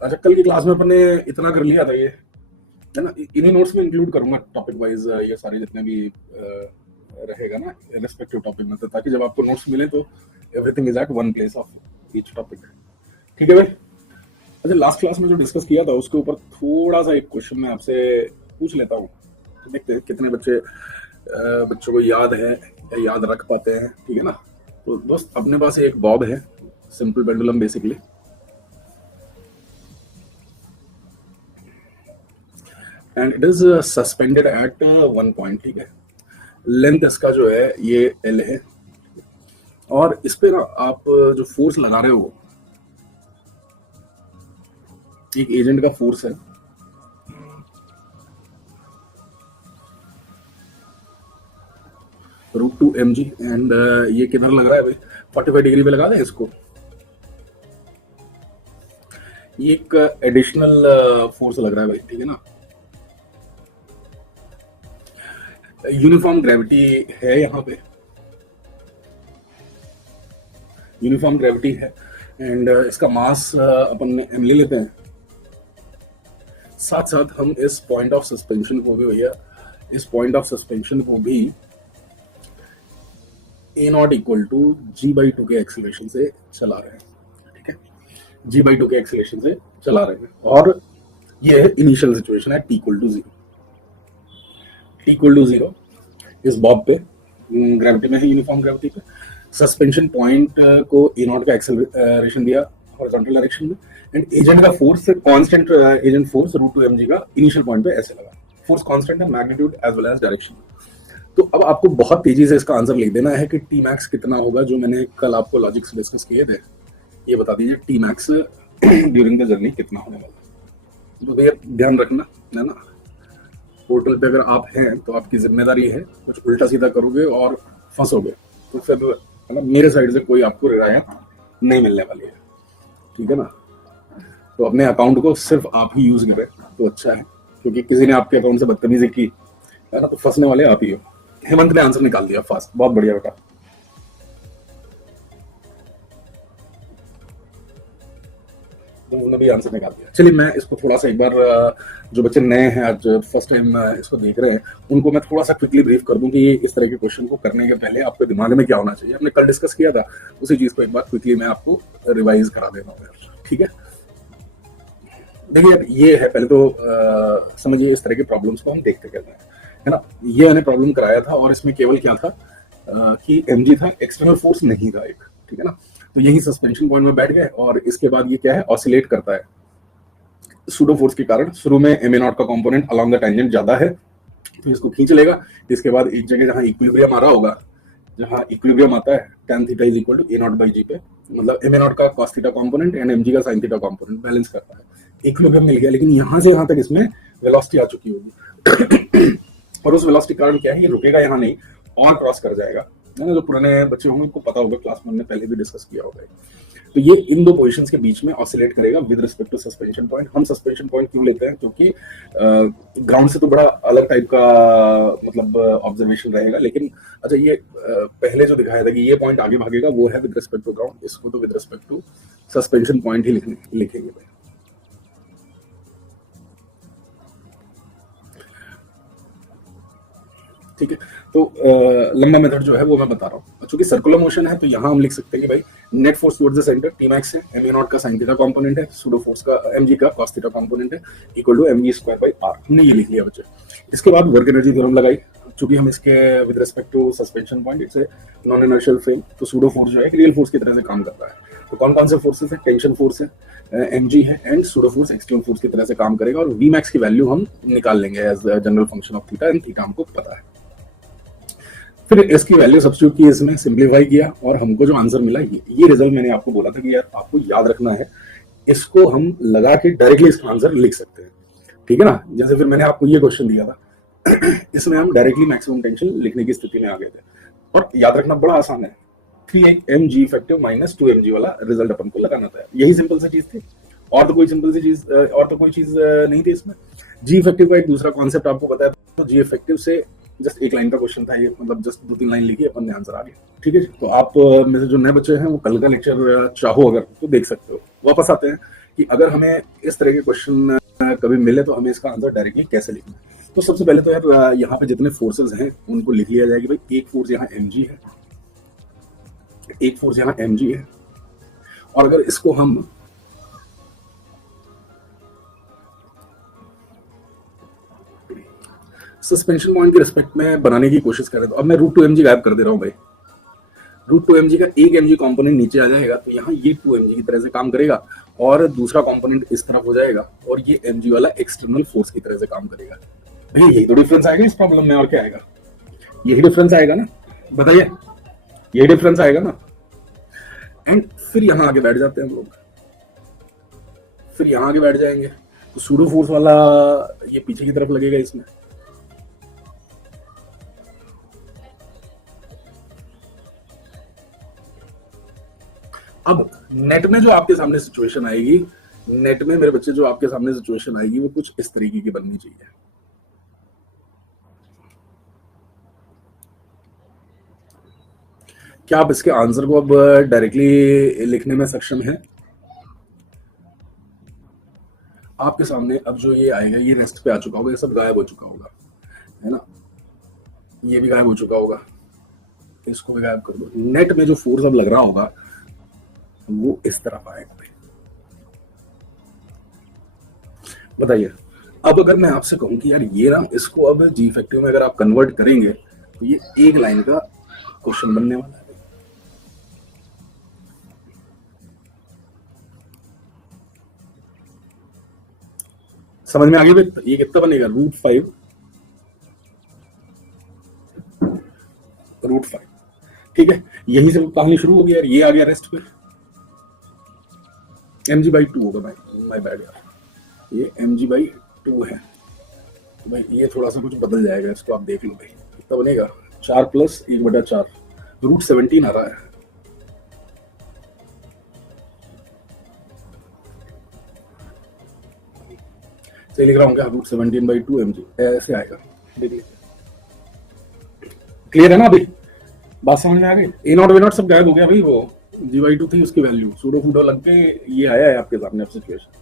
अच्छा, कल की क्लास में अपन ने इतना कर लिया था, ये है ना। इन्हीं नोट्स में इंक्लूड करूंगा टॉपिक वाइज ये सारे जितने भी रहेगा ना रेस्पेक्टिव टॉपिक में, तो ताकि जब आपको नोट्स मिले तो everything is at one place of each topic. ठीक है भाई। अच्छा, लास्ट क्लास में जो डिस्कस किया था उसके ऊपर थोड़ा सा एक क्वेश्चन मैं आपसे पूछ लेता हूँ, तो देखते हैं कितने बच्चों को याद है या याद रख पाते हैं। ठीक है ना। तो दोस्त, अपने पास एक बॉब है, simple pendulum basically, and it is suspended at one point. ठीक है। लेंथ इसका जो है ये एल है, और इस पे ना आप जो फोर्स लगा रहे हो, एक एजेंट का फोर्स है, √2 mg, एंड ये किधर लग रहा है भाई? 45 डिग्री पे लगा दें इसको। ये एक एडिशनल फोर्स लग रहा है भाई। ठीक है ना। यूनिफॉर्म ग्रेविटी है यहाँ पे, यूनिफॉर्म ग्रेविटी है, एंड इसका मास अपन m ले लेते हैं। साथ साथ हम इस पॉइंट ऑफ सस्पेंशन को भी भैया, इस पॉइंट ऑफ सस्पेंशन को भी a0 इक्वल टू g/2 के एक्सीलरेशन से चला रहे हैं। ठीक है। g/2 के एक्सीलरेशन से चला रहे हैं, और ये है इनिशियल सिचुएशन है t equal to 0। t equal to 0 इस बॉब पे ग्रेविटी में है, यूनिफॉर्म ग्रेविटी पे सस्पेंशन पॉइंट को a0 का एक्सेलरेशन दिया हॉरिजॉन्टल डायरेक्शन में, एंड एजेंट का force constant agent force √2 mg का इनिशियल पॉइंट पे ऐसे लगा। फोर्स कांस्टेंट है, magnitude as well as direction. तो अब आपको बहुत तेजी से इसका आंसर लिख देना है कि टी मैक्स कितना होगा, जो मैंने कल आपको लॉजिक से डिस्कस किए थे। ये बता दीजिए T max during the journey कितना होने वाला है। तो भैया ध्यान रखना है ना, पोर्टल पे अगर आप हैं तो आपकी जिम्मेदारी है, कुछ उल्टा सीधा करोगे और फंसोगे तो फिर मतलब मेरे साइड से कोई आपको रियायत नहीं मिलने वाली है। ठीक है ना। तो अपने अकाउंट को सिर्फ आप ही यूज करें तो अच्छा है, क्योंकि किसी ने आपके अकाउंट से बदतमीजी की है ना, तो फंसने वाले आप ही हो। हेमंत ने आंसर निकाल दिया फास्ट, बहुत बढ़िया बेटा। उसने भी आंसर निकाल दिया। चलिए मैं इसको थोड़ा सा एक बार जो बच्चे नए हैं आज फर्स्ट टाइम इसको देख रहे हैं, उनको मैं थोड़ा सा क्विकली ब्रीफ कर दूं कि इस तरह के क्वेश्चन को करने के पहले आपके दिमाग में क्या होना चाहिए। हमने कल डिस्कस किया था, उसी चीज को एक बार क्विकली मैं आपको रिवाइज करा देता हूँ। ठीक है। देखिए ये है, पहले तो समझिए इस तरह के प्रॉब्लम्स को हम देखते कैसे हैं, है ना। ये मैंने प्रॉब्लम कराया था, और इसमें केवल क्या था कि mg था, एक्सटर्नल फोर्स नहीं था एक। ठीक है ना। तो यही सस्पेंशन पॉइंट में बैठ गए, और इसके बाद ये क्या है, ऑसिलेट करता है सूडो फोर्स के कारण। शुरू में ma0 का कंपोनेंट अलोंग द टेंजेंट ज्यादा है, तो इसको खींच लेगा। इसके बाद एक जगह जहां इक्विलिब्रियम आ रहा होगा, जहां इक्विलिब्रियम आता है tan theta is equal to a0/g पे, मतलब ma0 का cos theta component and mg का sin थीटा कंपोनेंट बैलेंस करता है। इक्विलिब्रियम मिल गया, लेकिन यहां से यहां तक इसमें वेलोसिटी आ चुकी होगी और उस वेलोसिटी कारण क्या है, ये रुकेगा यहाँ नहीं और क्रॉस कर जाएगा, है ना। जो पुराने बच्चे होंगे उनको पता होगा, क्लास में हमने पहले भी डिस्कस किया होगा। तो ये इन दो पोजीशंस के बीच में ऑसिलेट करेगा with respect to suspension point. हम सस्पेंशन पॉइंट क्यों लेते हैं, क्योंकि ग्राउंड से तो बड़ा अलग टाइप का मतलब ऑब्जर्वेशन रहेगा, लेकिन अच्छा ये पहले जो दिखाया था कि ये पॉइंट आगे भागेगा, वो है विद रिस्पेक्ट टू ग्राउंड। इसको तो with respect to suspension point ही लिखेंगे भाई। ठीक है। तो लंबा मेथड जो है वो मैं बता रहा हूँ। चूंकि सर्कुलर मोशन है तो यहाँ हम लिख सकते हैं कि भाई net force towards the centre T max है, ma0 का sin थीटा कंपोनेंट है, सूडो फोर्स का mg का cos थीटा कंपोनेंट है, इक्वल टू mg²/r। हमने ये लिख लिया बच्चे। इसके बाद वर्क एनर्जी थ्योरम लगाई। चूंकि हम इसके with respect to suspension point, it's a non inertial frame, तो सूडो फोर्स जो है रियल फोर्स की तरह से काम कर रहा है। तो कौन कौन से फोर्सेस है, टेंशन फोर्स है, mg है, and pseudo force external force की तरह से काम करेगा। और v मैक्स की वैल्यू हम निकाल लेंगे as general function of theta, and theta हमको पता है। फिर इसकी वैल्यू सब्स्टिट्यूट की, इसमें सिंप्लीफाई किया, और हमको जो आंसर मिला ये रिजल्ट मैंने आपको बोला था कि यार आपको याद रखना है, इसको हम लगा के डायरेक्टली इसका आंसर लिख सकते हैं। ठीक है ना। जैसे फिर मैंने आपको ये क्वेश्चन दिया था इसमें हम डायरेक्टली मैक्सिमम टेंशन लिखने की स्थिति में आ गए थे, और याद रखना बड़ा आसान है। 3mg इफेक्टिव माइनस 2mg वाला रिजल्ट अपन को लगाना था। यही सिंपल सी चीज थी, और तो कोई सिंपल सी चीज और तो कोई चीज नहीं थी इसमें। जी इफेक्टिव का एक दूसरा कॉन्सेप्ट आपको बताया, तो जी इफेक्टिव से जस्ट एक लाइन का क्वेश्चन था ये, मतलब जस्ट 2-3 लाइन लिखी, अपन ने आंसर आ गया। ठीक है। तो आप में से जो नए बच्चे हैं वो कल का लेक्चर चाहो अगर तो देख सकते हो। वापस आते हैं कि अगर हमें इस तरह के क्वेश्चन कभी मिले तो हमें इसका आंसर डायरेक्टली कैसे लिखना है। तो सबसे पहले तो यार यहाँ पे जितने फोर्सेस हैं उनको लिख लिया जाएगा। भाई एक फोर्स यहाँ mg है, एक फोर्स यहाँ mg है, और अगर इसको हम सस्पेंशन पॉइंट के रिस्पेक्ट में बनाने की कोशिश करें तो अब मैं √2mg गायब कर दे रहा हूँ भाई। √2mg का एक mg कंपोनेंट नीचे आ जाएगा तो यहाँ ये 2mg की तरह से काम करेगा और दूसरा कंपोनेंट इस तरफ हो जाएगा और ये mg वाला एक्सटर्नल फोर्स की तरह से काम करेगा। भाई यही तो डिफरेंस आएगा इस प्रॉब्लम में, और क्या आएगा? यही डिफरेंस आएगा ना, बताइए, यही डिफरेंस आएगा ना। एंड फिर यहाँ आगे बैठ जाते हैं हम लोग, फिर यहाँ आगे बैठ जाएंगे तो सूडो फोर्स वाला ये पीछे की तरफ लगेगा इसमें। अब नेट में जो आपके सामने सिचुएशन आएगी, नेट में मेरे बच्चे जो आपके सामने सिचुएशन आएगी वो कुछ इस तरीके की बननी चाहिए। क्या आप इसके आंसर को अब डायरेक्टली लिखने में सक्षम हैं? आपके सामने अब जो ये आएगा ये रेस्ट पे आ चुका होगा, ये सब गायब हो चुका होगा, है ना, ये भी गायब हो चुका होगा, इसको भी गायब कर दो। नेट में जो फोर्स अब लग रहा होगा वो इस तरफ आएगा। बताइए, अब अगर मैं आपसे कहूं कि यार ये ना इसको अब जी इफेक्टिव में अगर आप कन्वर्ट करेंगे तो ये एक लाइन का क्वेश्चन बनने वाला है। समझ में आ गया? ये कितना बनेगा? √5, ठीक है। यही से कहानी शुरू हो गई यार, ये आ गया रेस्ट पे, mg/2 होगा भाई, माय बैड यार, ये mg/2 है। तो भाई ये थोड़ा सा कुछ बदल जाएगा, इसको आप देख लो भाई, कितना बनेगा? 4 + 1/4, √17 आ रहा है। सही लिख रहा हूँ क्या? √17/2 mg ऐसे आएगा, देख लीजिए। क्लियर है ना? अभी बात समझ में आ गई? A0 V0 सब गायब हो गया भाई, वो g/2 थी उसकी वैल्यू, सूडो फूडो लग के ये आया है आपके सामने अब सिचुएशन।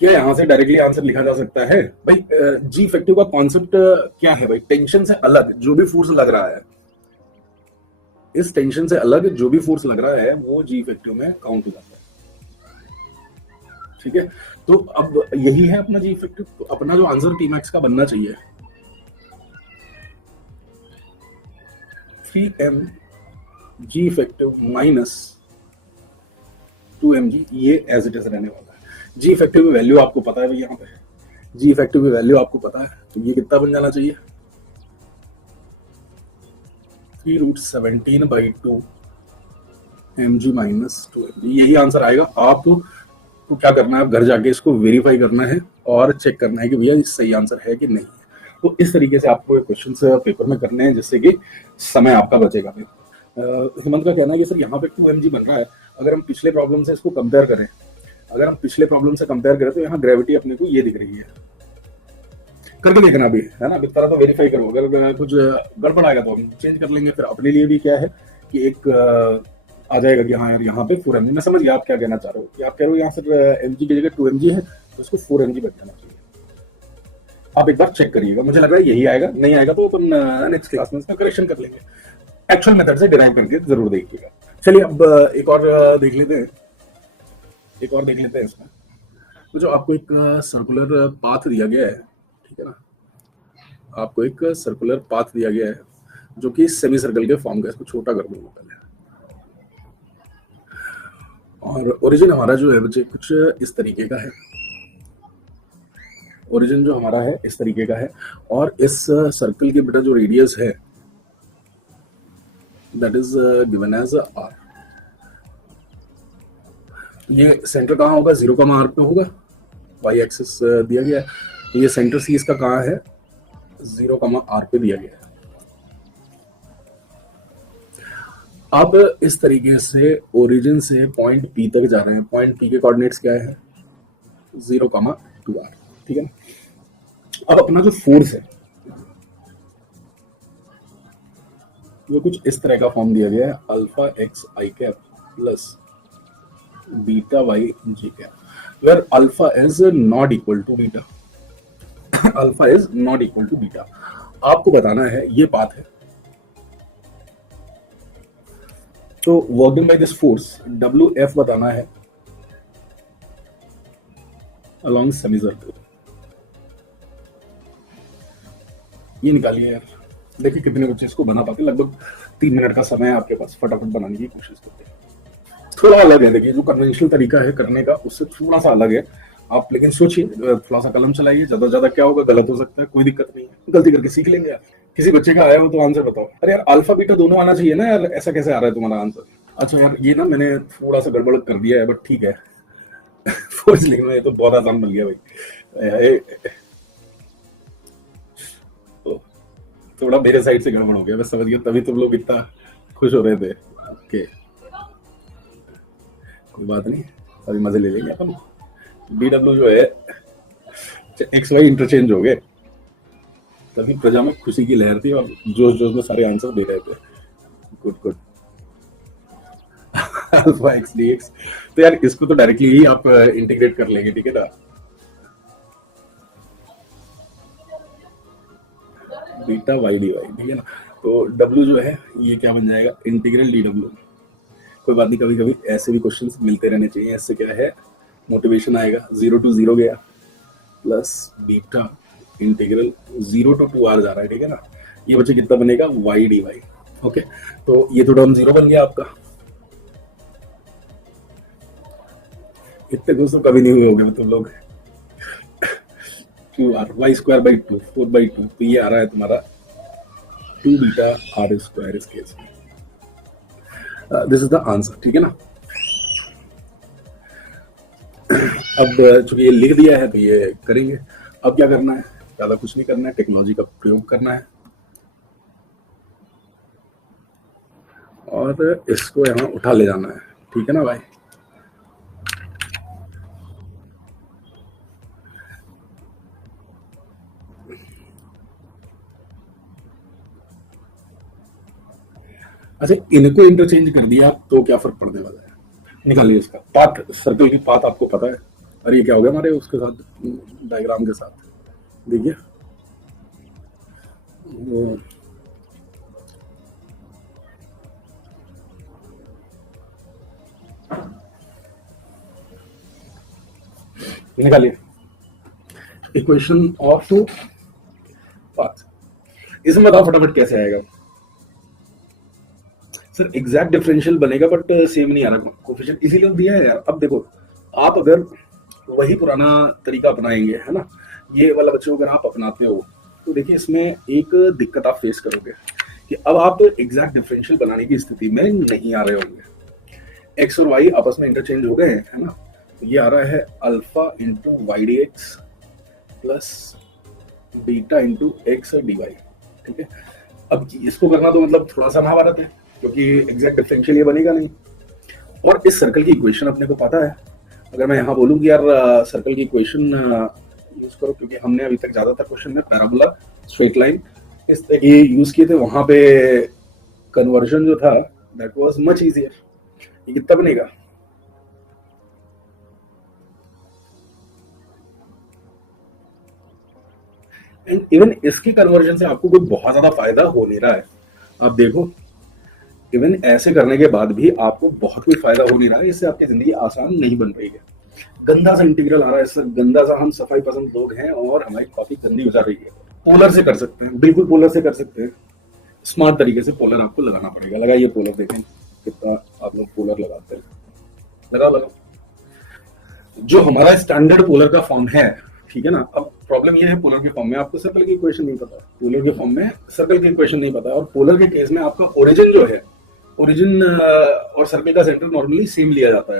क्या यहाँ से डायरेक्टली आंसर लिखा जा सकता है? भाई जी इफेक्टिव का कॉन्सेप्ट क्या है भाई? टेंशन से अलग जो भी फोर्स लग रहा है, इस टेंशन से अलग जो भी फोर्स लग रहा है वो जी इफेक्टिव में काउंट हो जाता है, ठीक है। तो अब यही है अपना जी इफेक्टिव। तो अपना जो आंसर Tmax का बनना चाहिए 3m जी इफेक्टिव माइनस 2mg, ये एज इट इज रहने वाला है। जी इफेक्टिव की वैल्यू आपको पता है भाई, यहाँ पे जी इफेक्टिव की वैल्यू आपको पता है, तो ये कितना बन जाना चाहिए? 3√17/2 mg माइनस 2mg, यही आंसर आएगा। आपको तो क्या करना है, आप घर जाके इसको वेरीफाई करना है और चेक करना है कि भैया सही आंसर है कि नहीं है। तो इस तरीके से आपको क्वेश्चंस पेपर में करने हैं जिससे कि समय आपका बचेगा। हेमंत का कहना है कि सर यहाँ पे 2mg बन रहा है, अगर हम पिछले प्रॉब्लम से इसको कंपेयर करें, अगर हम पिछले प्रॉब्लम से कंपेयर करें तो यहाँ ग्रेविटी अपने को ये दिख रही है। करके देखना भी है ना, इस तरह तो वेरीफाई करो, अगर कुछ गड़बड़ आएगा तो हम चेंज कर लेंगे। फिर अपने लिए भी क्या है कि एक आ जाएगा कि हाँ यार यहाँ पे 4mg। मैं समझ गया आप क्या कहना चाह रहे हो, कि आप कह रहे हो यहाँ से mg की जगह 2mg है तो इसको 4mg बन जाना चाहिए। आप एक बार चेक करिएगा, मुझे लग रहा है यही आएगा, नहीं आएगा तो अपन नेक्स्ट क्लास में इसका करेक्शन कर लेंगे। एक्चुअल मेथड से डिराइव करके जरूर देखिएगा। चलिए अब एक और देख लेते हैं, एक और देख लेते हैं इसमें। तो जो आपको एक सर्कुलर पाथ दिया गया है, ठीक है ना, आपको एक सर्कुलर पाथ दिया गया है जो कि सेमी सर्कल के फॉर्म का, इसको छोटा कर दूंगा पहले। और ओरिजिन हमारा जो है बच्चे कुछ इस तरीके का है, ओरिजिन जो हमारा है इस तरीके का है, और इस सर्कल के बेटा जो रेडियस है that is given as r। ये सेंटर कहाँ होगा? 0,r पे होगा, y एक्सिस दिया गया है। तो ये सेंटर सी इसका कहाँ है? 0,r पे दिया गया है। अब इस तरीके से ओरिजिन से पॉइंट P तक जा रहे हैं। पॉइंट P के कोऑर्डिनेट्स क्या है? 0,2r, ठीक है ना। अब अपना जो फोर्स है, ये कुछ इस तरह का फॉर्म दिया गया है, alpha x i cap plus beta y j cap, where alpha is not equal to beta, alpha is not equal to beta. आपको बताना है ये बात है। तो work done by this force W F बताना है अलोंग सेमी सर्कल। ये निकालिए यार, देखिए कितने बच्चे इसको बना पाते। लगभग 3 मिनट का समय है आपके पास, फटाफट बनाने की कोशिश करते हैं। थोड़ा अलग है, देखिए जो कन्वेंशनल तरीका है करने का उससे थोड़ा सा अलग है आप, लेकिन सोचिए, थोड़ा सा कलम चलाइए, ज्यादा ज्यादा क्या होगा, गलत हो सकता है, कोई दिक्कत नहीं है, गलती करके सीख लेंगे यार। किसी बच्चे का आया हो तो आंसर बताओ। अरे यार अल्फा बीटा दोनों आना चाहिए ना यार, ऐसा कैसे आ रहा है तुम्हारा आंसर? अच्छा यार ये ना मैंने थोड़ा सा गड़बड़ कर दिया है, बट ठीक है। फोर्स लिखना ये तो बहुत आसान बन गया भाई। तो थोड़ा मेरे साइड से गड़बड़ हो गया, मैं समझ गया, तभी तुम लोग इतना खुश हो रहे थे। ओके कोई बात नहीं, अभी मजे ले लेंगे अपन। डी डब्ल्यू जो है एक्स वाई इंटरचेंज हो गए, तभी प्रजा में खुशी की लहर थी और जोश जोश में सारे आंसर दे रहे थे। Good good. Alpha x D x, तो यार इसको तो डायरेक्टली ही आप इंटीग्रेट कर लेंगे, ठीक है ना। बीटा वाई डी वाई, ठीक है ना। तो डब्ल्यू जो है ये क्या बन जाएगा, इंटीग्रल डी डब्ल्यू। कोई बात नहीं, कभी कभी ऐसे भी क्वेश्चंस मिलते रहने चाहिए, इससे क्या है मोटिवेशन आएगा। 0 to 0 गया plus beta integral 0 to 2r जा रहा है, ठीक है ना। ये बच्चे कितना बनेगा, वाई डी वाई। ओके तो ये तो टर्म 0 बन गया आपका। इतने खुश तो कभी नहीं हुए होंगे तुम लोग। 2r वाई स्क्वायर बाई 2 4/2, तो ये आ रहा है तुम्हारा 2 बीटा आर स्क्वायर इस केस में। दिस इज द आंसर, ठीक है ना। अब चूंकि ये लिख दिया है तो ये करेंगे। अब क्या करना है, ज्यादा कुछ नहीं करना है, टेक्नोलॉजी का प्रयोग करना है और इसको यहाँ उठा ले जाना है, ठीक है ना भाई। अच्छा इनको इंटरचेंज कर दिया तो क्या फर्क पड़ने वाला है, निकालिए इसका पाथ, सर्कल की पाथ आपको पता है। अरे ये क्या हो गया हमारे उसके साथ, डायग्राम के साथ, देखिए निकालिए इक्वेशन ऑफ पाथ। इसमें बताओ फटाफट कैसे आएगा सर। एग्जैक्ट डिफरेंशियल बनेगा बट सेम नहीं आ रहा कोफिशिएंट, इसीलिए तो दिया है यार। अब देखो आप अगर वही पुराना तरीका अपनाएंगे, है ना, ये वाला बच्चों अगर आप अपनाते हो तो देखिए इसमें एक दिक्कत आप फेस करोगे कि अब आप एग्जैक्ट डिफरेंशियल बनाने की स्थिति में नहीं आ रहे होंगे। एक्स और वाई आपस में इंटरचेंज हो गए हैं, है ना। तो ये आ रहा है alpha into y d x plus beta into x d y, ठीक है। अब इसको करना तो मतलब थोड़ा सा महाभारत है, क्योंकि एग्जैक्ट डिफरेंशियल ये बनेगा नहीं। और इस सर्कल की इक्वेशन अपने को पता है। अगर मैं यहाँ बोलूँ कि यार सर्कल की इक्वेशन यूज करो, क्योंकि हमने अभी तक ज्यादातर क्वेश्चन में पैराबोला, स्ट्रेट लाइन इस तरह के यूज किए थे, वहां पे कन्वर्जन जो था दैट वाज मच इजियर। ये कितना बनेगा, एंड इवन इसके कन्वर्जन से आपको कोई बहुत ज्यादा फायदा हो नहीं रहा है। आप देखो इवन ऐसे करने के बाद भी आपको बहुत कोई फायदा हो नहीं रहा है, इससे आपकी जिंदगी आसान नहीं बन रही है। गंदा सा इंटीग्रल आ रहा है सर, गंदा सा। हम सफाई पसंद लोग हैं और हमारी कॉपी गंदी हो जा रही है। पोलर से कर सकते हैं, बिल्कुल पोलर से कर सकते हैं। स्मार्ट तरीके से पोलर आपको लगाना पड़ेगा। लगाइए पोलर, देखें कितना आप लोग पोलर लगाते हैं। लगाओ लगाओ। जो हमारा स्टैंडर्ड पोलर का फॉर्म है, ठीक है ना। अब प्रॉब्लम ये है पोलर के फॉर्म में आपको सर्कल की इक्वेशन नहीं पता है, पोलर के फॉर्म में सर्कल की इक्वेशन नहीं पता है। और पोलर के केस में आपका ओरिजिन जो है, ओरिजिन और सर्कल का सेंटर नॉर्मली सेम लिया जाता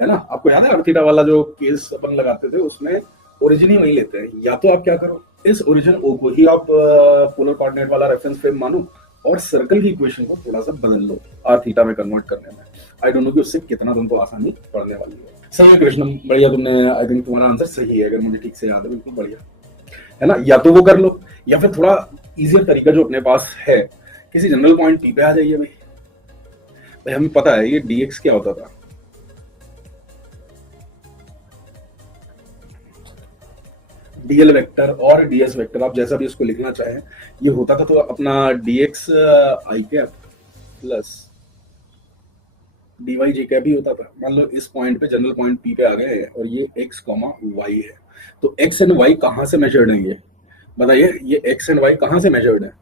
है ना। आपको याद है अर्थिटा वाला जो केस अपन लगाते थे, उसमें ओरिजिन ही वही लेते हैं। या तो आप क्या करो, इस ओरिजिन ओ को ही आप पोलर कोऑर्डिनेट वाला रेफरेंस फ्रेम मानो और सर्कल की इक्वेशन को थोड़ा सा बदल लो आर थीटा में कन्वर्ट करने में। आई डोंट नो कि उससे कितना तुमको आसानी पड़ने वाली है। सही है कृष्णम, बढ़िया तुमने, आई थिंक तुम्हारा आंसर सही है अगर मुझे ठीक से याद है, बिल्कुल बढ़िया है ना। या तो वो कर लो, या फिर थोड़ा इजियर तरीका जो अपने पास है किसी जनरल पॉइंट पी पे आ जाइए भाई। भाई हमें पता है ये dx क्या होता था, dl वेक्टर और ds वेक्टर, आप जैसा भी इसको लिखना चाहें, ये होता था तो अपना dx i cap plus dy j cap ही होता था। मान लो इस पॉइंट पे जनरल पॉइंट p पे आ गए हैं और ये x, y है, तो x एंड y कहां से मेजर्ड है, ये बताइए, ये x एंड y कहां से मेजर्ड है,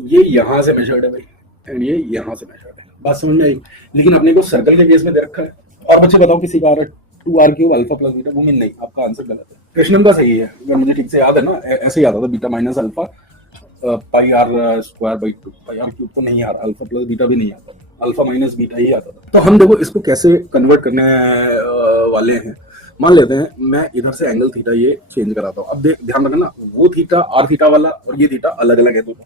ये यहां से मेजर्ड है भाई, एंड ये यहां से मेजर्ड है। बात समझ में आई? लेकिन अपने को सर्कल के केस में दे रखा है। और बच्चे बताओ किसी का आ रहा है 2r cube alpha plus beta, वो नहीं, आपका आंसर गलत है। कृष्णन का सही है, अगर मुझे ठीक से याद है ना, ऐसे ही आता था, beta minus alpha pi are square by 2, pi r cube तो नहीं आ रहा, अल्फा प्लस बीटा भी नहीं आता, अल्फा माइनस बीटा ही आता था। तो हम देखो इसको कैसे कन्वर्ट करने वाले हैं। मान लेते हैं मैं इधर से एंगल थीटा ये चेंज कराता हूँ। अब ध्यान रखना, वो थीटा आर थीटा वाला और ये थीटा अलग अलग है, दोनों,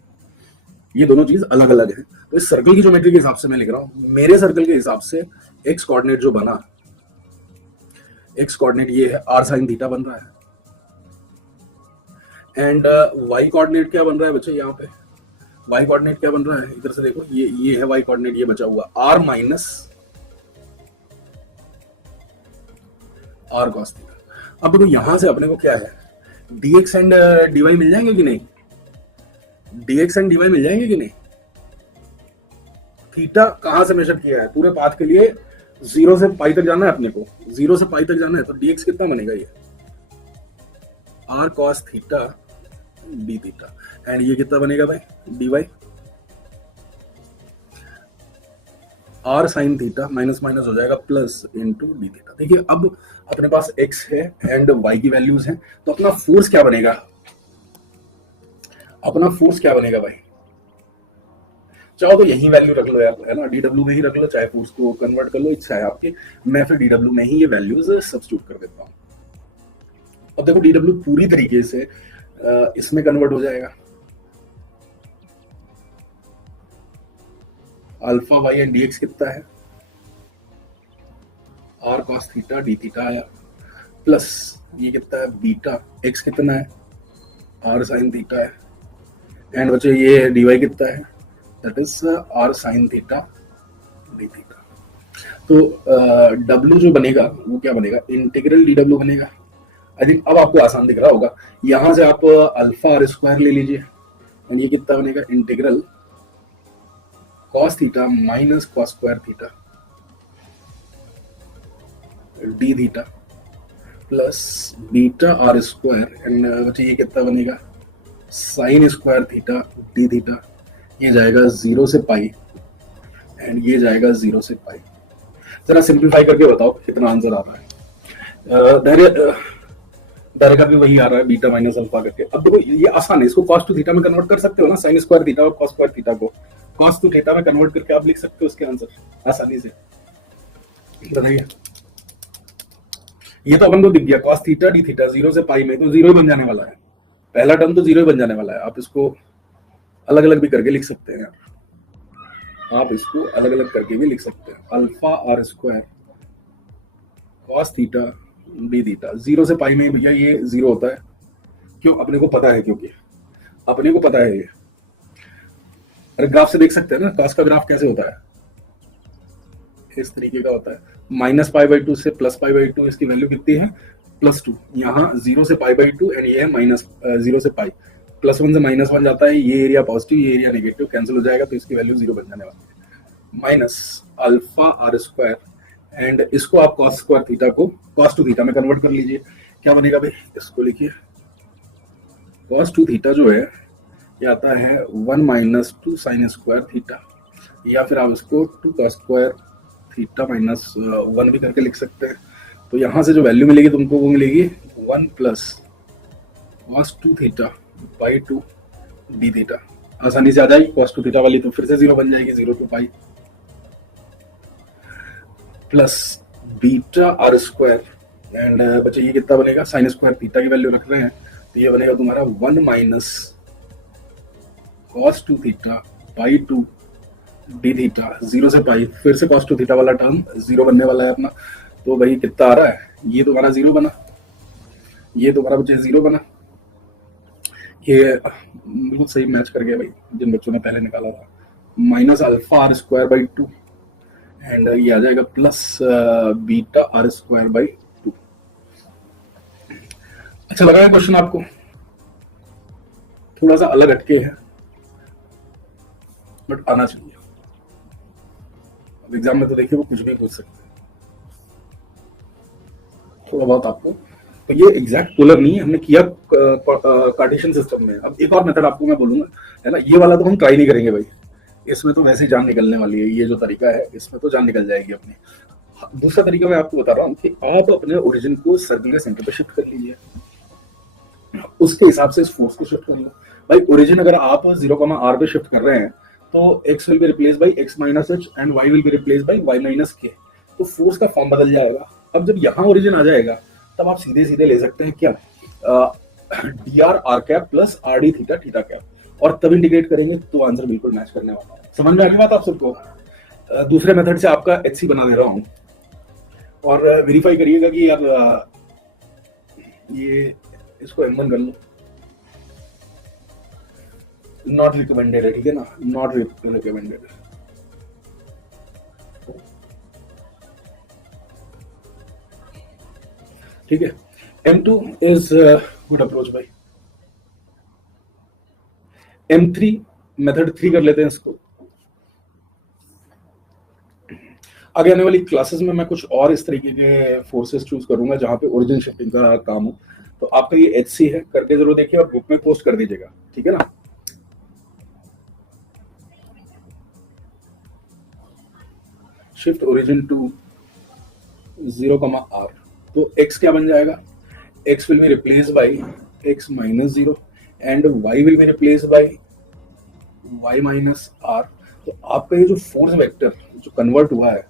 ये दोनों चीज अलग अलग है। तो इस सर्कल की ज्योमेट्री के हिसाब से मैं लिख रहा हूँ, मेरे सर्कल के हिसाब से एक्स कोऑर्डिनेट जो बना, एक्स कोऑर्डिनेट ये है, आर साइन थीटा बन रहा है, एंड वाई कोऑर्डिनेट क्या बन रहा है बच्चे, यहाँ पे वाई कोऑर्डिनेट क्या बन रहा है, इधर से देखो, ये है वाई कोऑर्डिनेट, ये बचा हुआ r minus r cos theta. अब देखो यहां से अपने को क्या है, dx एंड dy मिल जाएंगे कि नहीं, dx एंड dy मिल जाएंगे कि नहीं। थीटा कहां से मेजर किया है, पूरे पाथ के लिए 0 से पाई तक जाना है अपने को, 0 से पाई तक जाना है, तो dx कितना बनेगा, ये r cos theta d theta, and ये कितना बनेगा भाई, dy r sin theta, minus minus हो जाएगा प्लस इंटू डी थीटा। देखिए अब अपने पास x है एंड y की वैल्यूज हैं, तो अपना फोर्स क्या बनेगा, अपना फोर्स क्या बनेगा भाई, चाहो तो यही वैल्यू रख लो यार, है ना, dw में ही रख लो, चाहे फोर्स को कन्वर्ट कर लो, इच्छा है आपकी। मैं फिर dw में ही ये वैल्यूज सब्स्टिट्यूट कर देता हूं। अब देखो dw पूरी तरीके से इसमें कन्वर्ट हो जाएगा, अल्फा वाई एंड dx कितना है, r cos theta d theta आया, प्लस ये कितना है बीटा, x कितना है r sin थीटा है, एंड बच्चे ये dy कितना है, that is r sin theta d theta. तो w जो बनेगा वो क्या बनेगा, इंटीग्रल dw बनेगा। आई थिंक अब आपको आसान दिख रहा होगा, यहां से आप अल्फा आर स्क्वायर ले लीजिए, एंड ये कितना बनेगा, integral cos theta minus cos square theta d theta plus beta are square, and बच्चे ये कितना बनेगा, sine square theta d theta, ये जाएगा 0 से पाई, एंड ये जाएगा 0 से पाई। जरा सिंप्लीफाई करके बताओ कितना आंसर आ रहा है। दायरे का भी वही आ रहा है, बीटा माइनस अल्फा करके। अब देखो ये आसान है, इसको cos टू थीटा में कन्वर्ट कर सकते हो ना, साइन स्क्वायर थीटा और cos स्क्वायर थीटा को cos टू थीटा में कन्वर्ट करके आप लिख सकते हो उसके आंसर आसानी से। बताइए, ये तो अपन को दिख गया, cos थीटा डी थीटा 0 से पाई में, तो 0 ही बन जाने वाला है, पहला टर्म तो 0 ही बन जाने वाला है। आप इसको अलग अलग भी करके लिख सकते हैं, आप इसको अलग अलग करके भी लिख सकते हैं, alpha are square cos theta d theta, 0 से पाई में भैया ये 0 होता है, क्यों, अपने को पता है, क्योंकि अपने को पता है ये। अरे ग्राफ से देख सकते हैं ना, cos का ग्राफ कैसे होता है, इस तरीके का होता है, माइनस पाई बाई 2 से प्लस पाई बाई 2, इसकी वैल्यू कितनी है, +2। यहाँ 0 से पाई बाई 2, एंड ये है माइनस 0 से पाई, +1 से -1 जाता है, ये एरिया पॉजिटिव, ये एरिया नेगेटिव, कैंसिल हो जाएगा, तो इसकी वैल्यू 0 बन जाने वाली है, minus alpha are square, and इसको आप cos स्क्वायर थीटा को cos टू थीटा में कन्वर्ट कर लीजिए, क्या बनेगा भाई, इसको लिखिए, cos टू थीटा जो है ये आता है 1 माइनस 2 साइन स्क्वायर थीटा, या फिर आप इसको 2 cos स्क्वायर थीटा माइनस 1 भी करके लिख सकते हैं। तो यहाँ से जो वैल्यू मिलेगी तुमको वो मिलेगी 1 plus cos two theta by 2 d theta, आसानी से आ जाएगी cos टू थीटा वाली, तो फिर से 0 बन जाएगी, 0 two pi, plus beta are square, and बच्चे ये कितना बनेगा, साइन स्क्वायर थीटा की वैल्यू रख रहे हैं, तो ये बनेगा तुम्हारा 1 minus cos two theta by 2 d theta, 0 से पाई, फिर से cos टू थीटा वाला टर्म 0 बनने वाला है अपना, तो भाई कितना आ रहा है, ये तुम्हारा 0 बना, ये तुम्हारा बच्चे 0 बना, ये बिल्कुल सही मैच कर गया भाई, जिन बच्चों ने पहले निकाला था। Minus alpha are square by two, and ये आ जाएगा plus beta are square by two. अच्छा लगा है क्वेश्चन आपको? थोड़ा सा अलग हटके है, बट आना चाहिए। अब एग्जाम में तो देखिए वो कुछ भी पूछ सकते हैं, थोड़ा बहुत आपको। तो ये एग्जैक्ट पोलर नहीं है, हमने किया कार्टेशियन सिस्टम में। अब एक और मेथड आपको मैं बोलूंगा, है ना, ये वाला तो हम ट्राई नहीं करेंगे भाई, इसमें तो वैसे ही जान निकलने वाली है। ये जो तरीका है इसमें तो जान निकल जाएगी अपनी। दूसरा तरीका मैं आपको बता रहा हूँ कि आप अपने ओरिजिन को सर्कुलर सेंटर पे शिफ्ट कर लीजिए, उसके हिसाब से इस फोर्स को शिफ्ट कर लो। भाई ओरिजिन अगर आप 0, r पे शिफ्ट कर रहे हैं तो x will be replace by x minus H and y will be replace by y minus के, तो फोर्स का फॉर्म बदल जाएगा। अब जब यहाँ ओरिजिन आ जाएगा तब आप सीधे सीधे ले सकते हैं क्या, D R R cap plus R D theta theta cap, और तब इंटीग्रेट करेंगे तो आंसर बिल्कुल मैच करने वाला है। समझ में आ गई बात आप सबको? दूसरे मेथड से आपका एच सी बना दे रहा हूँ, और वेरीफाई करिएगा कि यार ये इसको M1 कर लो। नॉट रिकमेंडेड है, ठीक है ना, नॉट रिकमेंडेड। ठीक है, M2 इज गुड अप्रोच भाई। M3 मेथड 3 कर लेते हैं इसको। आगे आने वाली क्लासेस में मैं कुछ और इस तरीके के फोर्सेस चूज करूंगा जहां पे ओरिजिन शिफ्टिंग का काम हो। तो आपका ये एच सी है, करके जरूर देखिए और ग्रुप में पोस्ट कर दीजिएगा, ठीक है ना। शिफ्ट ओरिजिन टू 0, r, तो x क्या बन जाएगा, x will be replace by x minus 0 and y will be replace by y minus r। तो आपका ये जो फोर्स वेक्टर जो कन्वर्ट हुआ है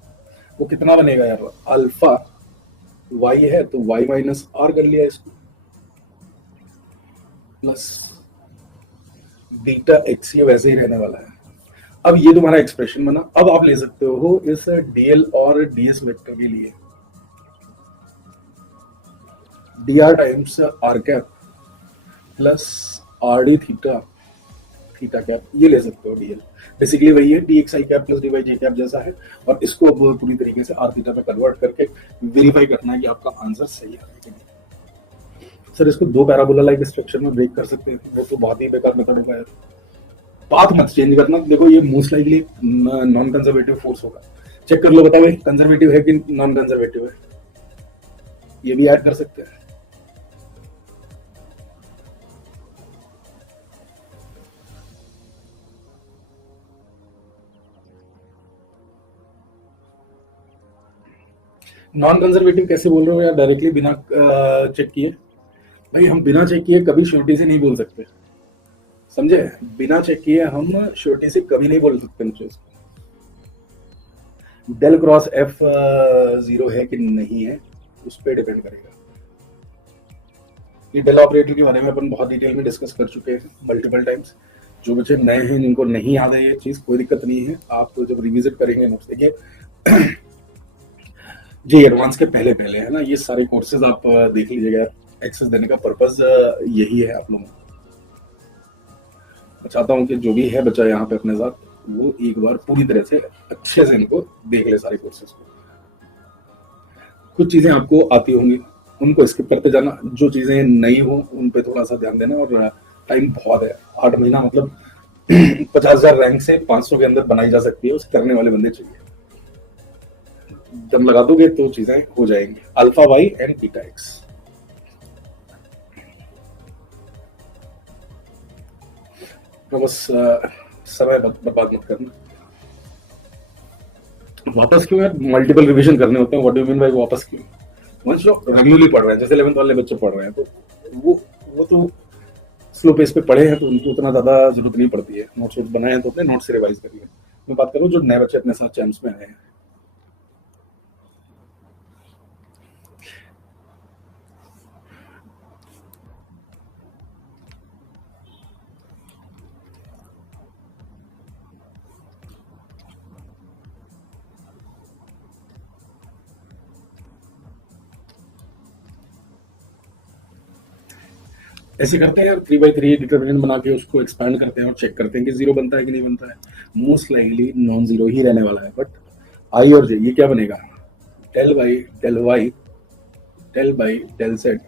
वो कितना बनेगा यार, अल्फा y है तो y माइनस r कर लिया इसको, प्लस बीटा x, ये वैसे ही रहने वाला है। अब ये तुम्हारा एक्सप्रेशन बना। अब आप ले सकते हो इस dl और ds वेक्टर के लिए dr times r cap plus R D theta theta cap, ये ले सकते हो dl। बेसिकली वही है dx i cap plus dy j cap जैसा है, और इसको अब पूरी तरीके से r थीटा पे कन्वर्ट करके वेरीफाई करना है कि आपका आंसर सही है कि नहीं। सर इसको दो पैराबोला लाइक स्ट्रक्चर में ब्रेक कर सकते हैं, वो तो बहुत ही बेकार मेथड होगा यार। पाथ मत चेंज करना, देखो ये most likely non conservative force होगा। चेक कर लो, बताओ भाई कंजर्वेटिव है कि नॉन कंजर्वेटिव है, ये भी ऐड कर सकते हैं। नॉन कंजर्वेटिव कैसे बोल रहे हो यार डायरेक्टली बिना चेक किए? भाई हम बिना चेक किए कभी श्योरिटी से नहीं बोल सकते, समझे? बिना चेक किए हम श्योरिटी से कभी नहीं बोल सकते मुझे। डेल क्रॉस एफ जीरो है कि नहीं है उस पर डिपेंड करेगा। ये डेल ऑपरेटर के बारे में अपन बहुत डिटेल में डिस्कस कर चुके हैं मल्टीपल टाइम्स। जो बच्चे नए हैं जिनको नहीं याद है ये चीज, कोई दिक्कत नहीं है, आप जब रिविजिट करेंगे नोट्स देखिए जी एडवांस के पहले पहले है ना, ये सारे कोर्सेज आप देख लीजिएगा। एक्सेस देने का पर्पज यही है आप लोगों को। मैं चाहता हूँ कि जो भी है बच्चा यहाँ पे अपने साथ, वो एक बार पूरी तरह से अच्छे से इनको देख ले सारे कोर्सेज को। कुछ चीजें आपको आती होंगी उनको स्किप करते जाना, जो चीजें नई हो उन पे थोड़ा सा ध्यान देना। और टाइम बहुत है, 8 महीना मतलब 50,000 रैंक से 500 के अंदर बनाई जा सकती है, उसे करने वाले बंदे चाहिए। जब लगा दोगे तो चीजें हो जाएंगी। Alpha Y and beta X, तो बस समय बर्बाद मत करना। वापस क्यों यार, मल्टीपल रिवीजन करने होते हैं। व्हाट डू मीन बाय वापस क्यों? वंस जो रेगुलरली पढ़ रहे हैं, जैसे 11th वाले बच्चे पढ़ रहे हैं, तो वो तो स्लो पेस पे पढ़े हैं तो उनको उतना ज्यादा जरूरत नहीं पड़ती है। नोट्स बनाए हैं तो अपने नोट्स से रिवाइज करिए। मैं बात करूँ जो नए बच्चे अपने साथ चैम्प्स में आए हैं, ऐसे करते हैं यार, 3/3 डिटर्मिनेंट बना के उसको एक्सपैंड करते हैं और चेक करते हैं कि जीरो बनता है कि नहीं बनता है। मोस्ट लाइकली नॉन जीरो ही रहने वाला है। बट आई और जे ये क्या बनेगा, del by del Y del by del Z,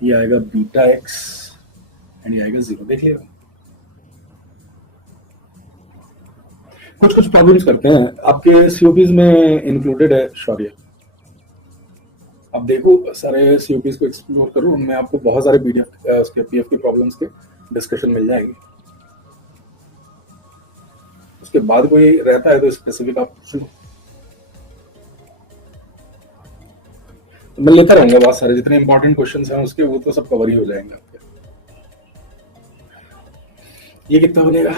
ये आएगा बीटा एक्स एंड ये आएगा जीरो। देख लिएगा कुछ कुछ प्रॉब्लम्स करते हैं आपके सीओपीज में इंक्लूडेड है शौर्य। अब देखो सारे सीओपीज को एक्सप्लोर करो, उनमें आपको बहुत सारे पीडीएफ उसके पीएफ के प्रॉब्लम्स के डिस्कशन मिल जाएंगे। उसके बाद कोई रहता है तो स्पेसिफिक आप सुनो, मैं लेता रहूंगा बहुत सारे जितने इंपॉर्टेंट क्वेश्चंस हैं उसके, वो तो सब कवर ही हो जाएंगे आपके। ये कितना बनेगा,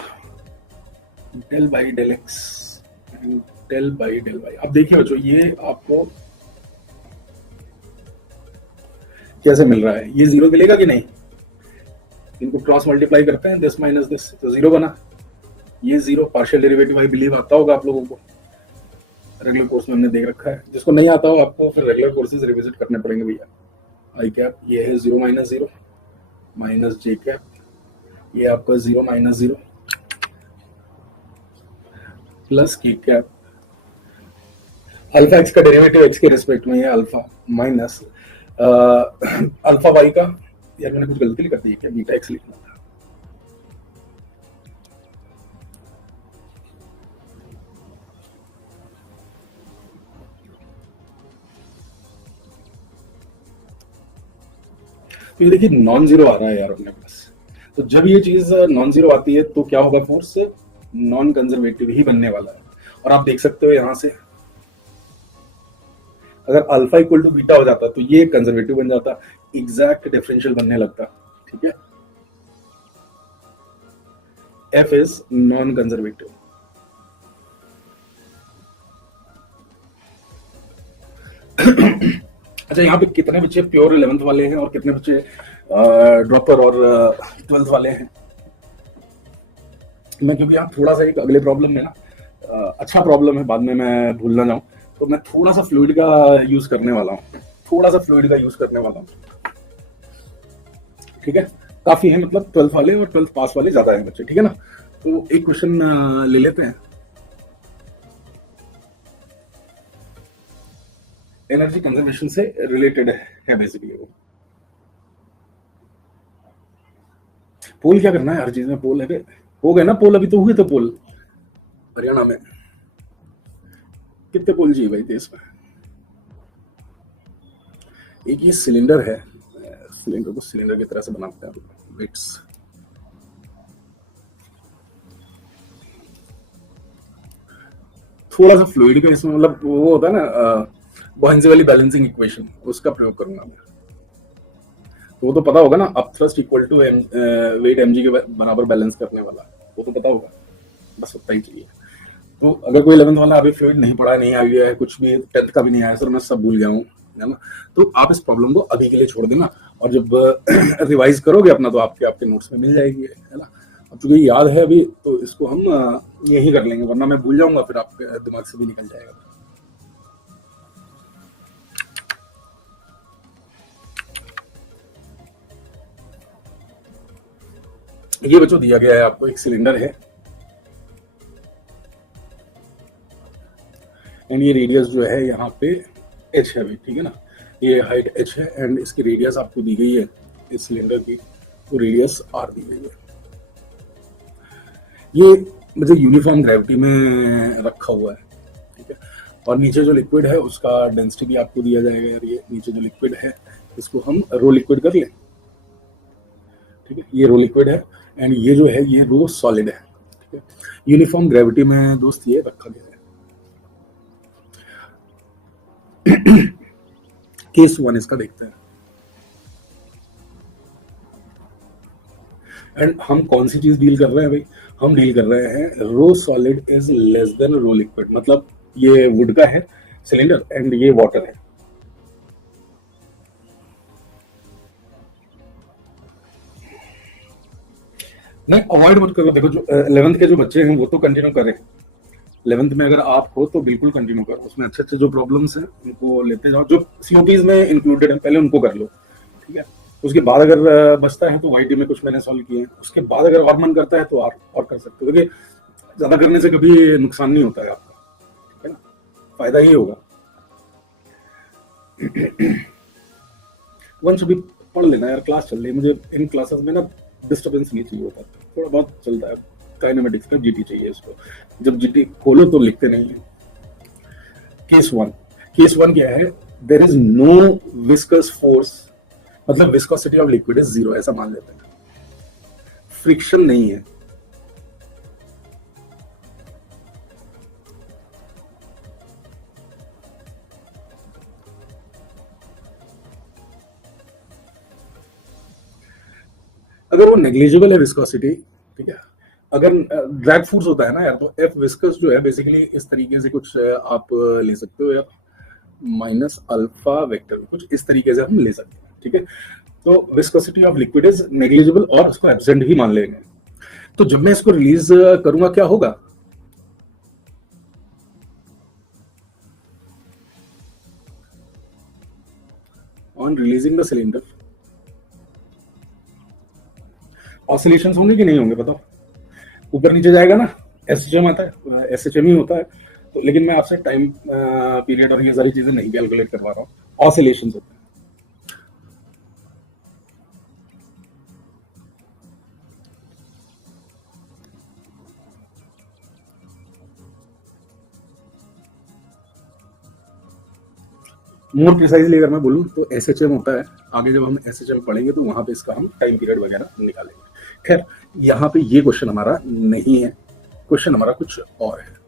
del by del X and del by del Y. अब देखिए बच्चों ये आपको कैसे मिल रहा है, ये जीरो मिलेगा कि नहीं, इनको क्रॉस मल्टीप्लाई करते हैं, दिस माइनस दिस तो जीरो बना। ये zero partial derivative I believe आता होगा आप लोगों को, रेगुलर कोर्स में हमने देख रखा है। जिसको नहीं आता हो आपको फिर रेगुलर कोर्सेज रिविजिट करने पड़ेंगे भैया। आई कैप ये है जीरो माइनस जे कैप, ये आपका जीरो माइनस जीरो प्लस के कैप, अल्फा एक्स का डेरिवेटिव एक्स के रिस्पेक्ट में है अल्फा माइनस अल्फा वाई का, यार मैंने कुछ गलती कर दी है क्या, बीटा एक्स लिखना था। तो ये देखिए नॉन जीरो आ रहा है यार अपने पास। तो जब ये चीज नॉन जीरो आती है तो क्या होगा, फोर्स नॉन कंजर्वेटिव ही बनने वाला है। और आप देख सकते हो यहां से अगर अल्फा इक्वल टू बीटा हो जाता तो ये कंजर्वेटिव बन जाता, एग्जैक्ट डिफरेंशियल बनने लगता। ठीक है, एफ इज नॉन कंजर्वेटिव। अच्छा यहाँ पे कितने बच्चे प्योर 11th वाले हैं और कितने बच्चे ड्रॉपर और 12th वाले हैं। मैं क्योंकि यहाँ थोड़ा सा एक अगले प्रॉब्लम में ना अच्छा प्रॉब्लम है, बाद में मैं भूल ना जाऊं, तो मैं थोड़ा सा फ्लूइड का यूज करने वाला हूँ, ठीक है। काफी है, मतलब 12th वाले और 12th पास वाले ज्यादा हैं बच्चे, ठीक है ना। तो एक क्वेश्चन ले लेते हैं, एनर्जी कंजर्वेशन से रिलेटेड है बेसिकली वो। पोल क्या करना है, हर चीज में पोल है, हो गए ना पोल, अभी तो हुए थे पोल हरियाणा में। कितने पोल चाहिए भाई देश में। एक ये सिलेंडर है, सिलेंडर को सिलेंडर की तरह से बनाते हैं वेट्स। थोड़ा सा फ्लूइड का इसमें मतलब वो होता है ना बॉयंसी वाली बैलेंसिंग इक्वेशन, उसका प्रयोग करूंगा मैं। तो वो तो पता होगा ना, upthrust equal to weight mg के बराबर बैलेंस करने वाला, वो तो पता होगा, बस उतना ही चाहिए। तो अगर कोई 11th वाला अभी फ्लूइड नहीं पढ़ा, नहीं आइडिया है, कुछ भी 10th का भी नहीं आया सर, मैं सब भूल गया हूँ, है ना, तो आप इस प्रॉब्लम को अभी के लिए छोड़ देना और जब रिवाइज करोगे अपना तो आपके नोट्स में मिल जाएगी, है ना। अब चूंकि याद है अभी तो इसको हम यही कर लेंगे, वरना मैं भूल जाऊंगा, फिर आपके दिमाग से भी निकल जाएगा। ये बच्चों दिया गया है आपको, एक सिलेंडर है एंड ये रेडियस जो है यहाँ पे h है, ठीक है ना, ये हाइट h है एंड इसकी रेडियस आपको दी गई है इस सिलेंडर की, तो रेडियस r दी गई है। ये मतलब यूनिफॉर्म ग्रेविटी में रखा हुआ है, ठीक है। और नीचे जो लिक्विड है उसका डेंसिटी भी आपको दिया जाएगा यार। ये नीचे जो लिक्विड है इसको हम रो लिक्विड कर लें, ठीक है, ये रो लिक्विड है एंड ये जो है ये रो सॉलिड है, ठीक है। यूनिफॉर्म ग्रेविटी में दोस्त ये रखा गया है। केस 1 इसका देखते हैं एंड हम कौन सी चीज डील कर रहे हैं भाई, हम डील कर रहे हैं rho solid is less than rho liquid, मतलब ये वुड का है सिलेंडर एंड ये वाटर है। नहीं अवॉइड मत करो, देखो जो 11th के जो बच्चे हैं वो तो कंटिन्यू करें, 11th में अगर आप हो तो बिल्कुल कंटिन्यू करो, उसमें अच्छे जो प्रॉब्लम्स हैं उनको लेते जाओ, जो सीओपीज में इंक्लूडेड है पहले उनको कर लो, ठीक है। उसके बाद अगर बचता है तो वाईटी में कुछ मैंने सॉल्व किए हैं, उसके बाद अगर और मन करता है तो और कर सकते हो। देखिए ज्यादा करने से कभी नुकसान नहीं होता है आपका, ठीक है ना, फायदा ही होगा। वंश भी पढ़ लेना यार, क्लास चल रही है, मुझे इन क्लासेस में ना डिस्टर्बेंस नहीं चाहिए होता, थोड़ा बहुत चलता है। काइनेमेटिक्स का जीटी चाहिए इसको, जब जीटी खोलो तो लिखते नहीं है। केस वन क्या है, there is no viscous force, मतलब viscosity of liquid is zero, ऐसा मान लेते हैं। फ्रिक्शन नहीं है, अगर वो नेग्लिजिबल है विस्कोसिटी, ठीक है। अगर ड्रैग फोर्स होता है ना यार, तो एफ विस्कस जो है बेसिकली इस तरीके से कुछ आप ले सकते हो यार, माइनस अल्फा वेक्टर, कुछ इस तरीके से हम ले सकते हैं, ठीक है। तो viscosity of liquid is negligible और उसको एब्सेंट ही मान लेंगे। तो जब मैं इसको रिलीज करूंगा क्या होगा, on releasing the cylinder oscillations होंगे कि नहीं होंगे बताओ। ऊपर नीचे जाएगा ना, एसएचएम आता है, एसएचएम ही होता है। तो लेकिन मैं आपसे टाइम पीरियड और ये सारी चीजें नहीं कैलकुलेट करवा रहा हूँ, ऑसिलेशंस होते हैं। मोर प्रिसाइजली अगर मैं बोलूँ तो एसएचएम होता है, आगे जब हम एसएचएम पढ़ेंगे तो वहां पे इसका हम टाइम पीरियड वगैरह निकालेंगे। खैर यहाँ पे ये क्वेश्चन हमारा नहीं है, क्वेश्चन हमारा कुछ और है।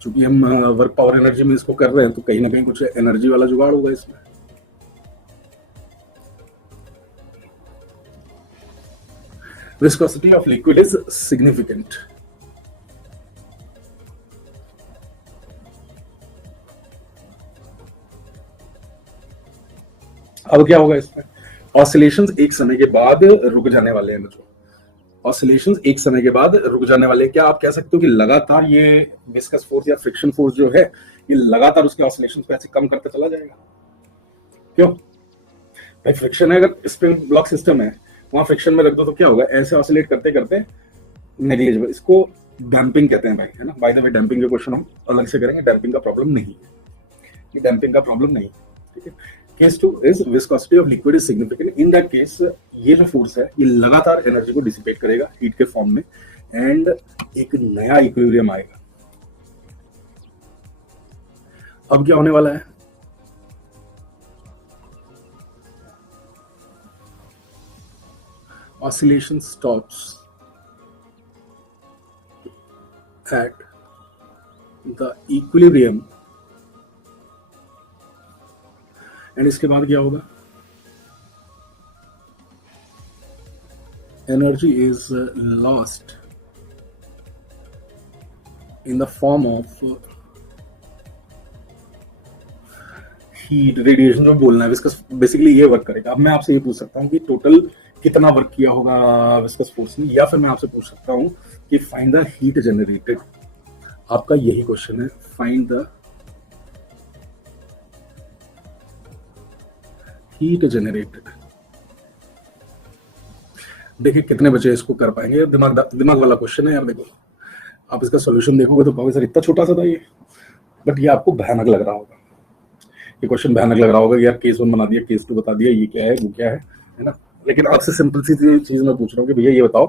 चूंकि हम वर्क पावर एनर्जी में इसको कर रहे हैं तो कहीं ना कहीं कुछ एनर्जी वाला जुगाड़ होगा इसमें। Viscosity of liquid is significant. अब क्या होगा इसमें, ऑसिलेशंस एक समय के बाद रुक जाने वाले हैं मुझे, ऑसिलेशंस एक समय के बाद रुक जाने वाले हैं। क्या आप कह सकते हो कि लगातार ये विस्कस फोर्स या फ्रिक्शन फोर्स जो है ये लगातार उसके ऑसिलेशंस को ऐसे कम करता चला जाएगा? क्यों भाई, फ्रिक्शन है, अगर स्प्रिंग ब्लॉक सिस्टम है वहां फ्रिक्शन में रख दो तो क्या होगा, ऐसे ऑसिलेट करते करते नेग्लिजिबल, इसको डैम्पिंग कहते हैं भाई, है ना। बाय द वे डैम्पिंग के क्वेश्चन हम अलग से करेंगे, डैम्पिंग का प्रॉब्लम नहीं है, ये डैम्पिंग का प्रॉब्लम नहीं है, ठीक है। Case 2 is viscosity of liquid is significant. In that case ये जो फोर्स है ये लगातार एनर्जी को डिसिपेट करेगा हीट के फॉर्म में, एंड एक नया इक्विलिब्रियम आएगा। अब क्या होने वाला है, oscillation stops at the equilibrium, and इसके बाद क्या होगा, energy is lost in the form of heat radiation. जो बोलना है विस्कस बेसिकली ये वर्क करेगा। अब मैं आपसे ये पूछ सकता हूँ कि टोटल कितना वर्क किया होगा विस्कस फोर्स ने, या फिर मैं आपसे पूछ सकता हूँ कि फाइंड द हीट जनरेटेड। आपका यही क्वेश्चन है, फाइंड द हीट जनरेटेड। देखिए कितने बच्चे इसको कर पाएंगे, दिमाग वाला क्वेश्चन है यार। देखो आप इसका सॉल्यूशन देखोगे तो कहोगे सर इतना छोटा सा था ये, बट ये आपको भयानक लग रहा होगा, ये क्वेश्चन भयानक लग रहा होगा कि यार केस 1 बना दिया, केस 2 बता दिया, ये क्या है वो क्या है ना। लेकिन आपसे सिंपल सी चीज मैं पूछ रहा हूँ कि भैया ये बताओ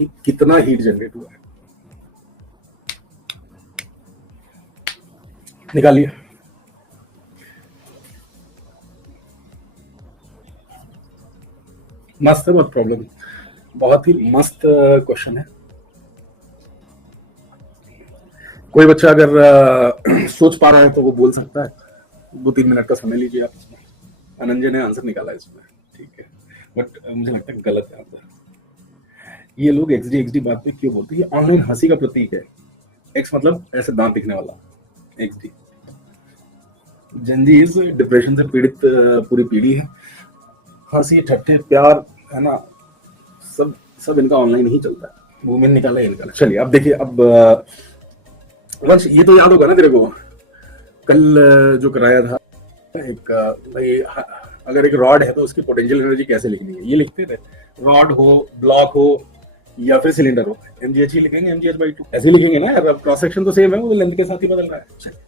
कि कितना हीट जनरेट हुआ है, निकालिए। मस्त है, बहुत प्रॉब्लम, बहुत ही मस्त क्वेश्चन है। कोई बच्चा अगर सोच पा रहा है तो वो बोल सकता है, 2-3 मिनट का समय लीजिए आप इसमें। अनंजय ने आंसर निकाला इसमें, ठीक है, बट मुझे लगता है गलत है आंसर। ये लोग एक्सडी एक्सडी बात पे क्यों बोलते हैं, ये ऑनलाइन हंसी का प्रतीक है। एक्स मतलब ऐसे दांत दिखने वाला, एक्सडी। जनजी इज डिप्रेशन से पीड़ित पूरी पीढ़ी है, हंसी ठट्ठे प्यार है ना, सब सब इनका ऑनलाइन ही चलता है। वुमेन निकाला है निकाला। चलिए अब देखिए, अब वंश ये तो याद होगा ना तेरे को, कल जो कराया था एक भाई अगर एक रॉड है तो उसकी पोटेंशियल एनर्जी कैसे लिखनी है, ये लिखते थे, रॉड हो, ब्लॉक हो या फिर सिलेंडर हो, एमजीएच ही लिखेंगे, mgh/2 ऐसे ही लिखेंगे ना यार। अब क्रॉस सेक्शन तो सेम है, वो तो लेंथ के साथ ही बदल रहा है। चलिए,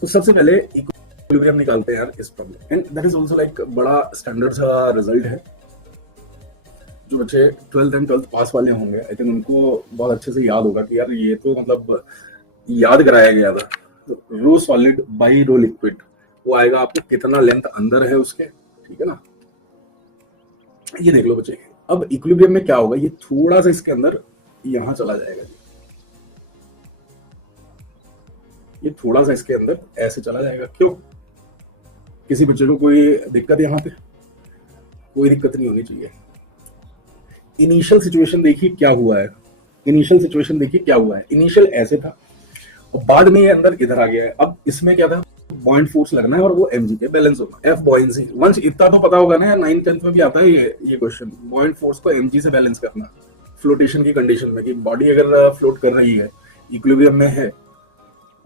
तो सबसे पहले इक्विलिब्रियम निकालते हैं यार इस problem, and that is also like बड़ा स्टैंडर्ड सा रिजल्ट है। जो बच्चे 12th एंड 12th पास वाले होंगे, आई थिंक उनको बहुत अच्छे से याद होगा कि यार ये तो मतलब याद कराया गया था। रो सॉलिड बाई रो लिक्विड, वो आएगा आपको कितना लेंथ अंदर है उसके, ठीक है ना। ये देख लो बच्चे, अब इक्विलिब्रियम में क्या होगा, ये थोड़ा सा इसके अंदर यहां चला जाएगा, ये थोड़ा सा इसके अंदर ऐसे चला जाएगा। क्यों? किसी बच्चे को कोई दिक्कत यहां पे? कोई दिक्कत नहीं होनी चाहिए। इनिशियल सिचुएशन देखिए क्या हुआ है, इनिशियल सिचुएशन देखिए क्या हुआ है। इनिशियल ऐसे था और बाद में ये अंदर इधर आ गया है। अब इसमें क्या था, बॉइंट फोर्स लगना है और वो mg पे बैलेंस होगा, F बॉयंसी। वंस इतना तो पता होगा ना, 9th 10th में भी आता है ये क्वेश्चन, बॉइंट फोर्स को mg से बैलेंस करना फ्लोटेशन की कंडीशन में, कि बॉडी अगर फ्लोट कर रही है, इक्विलिब्रियम में है,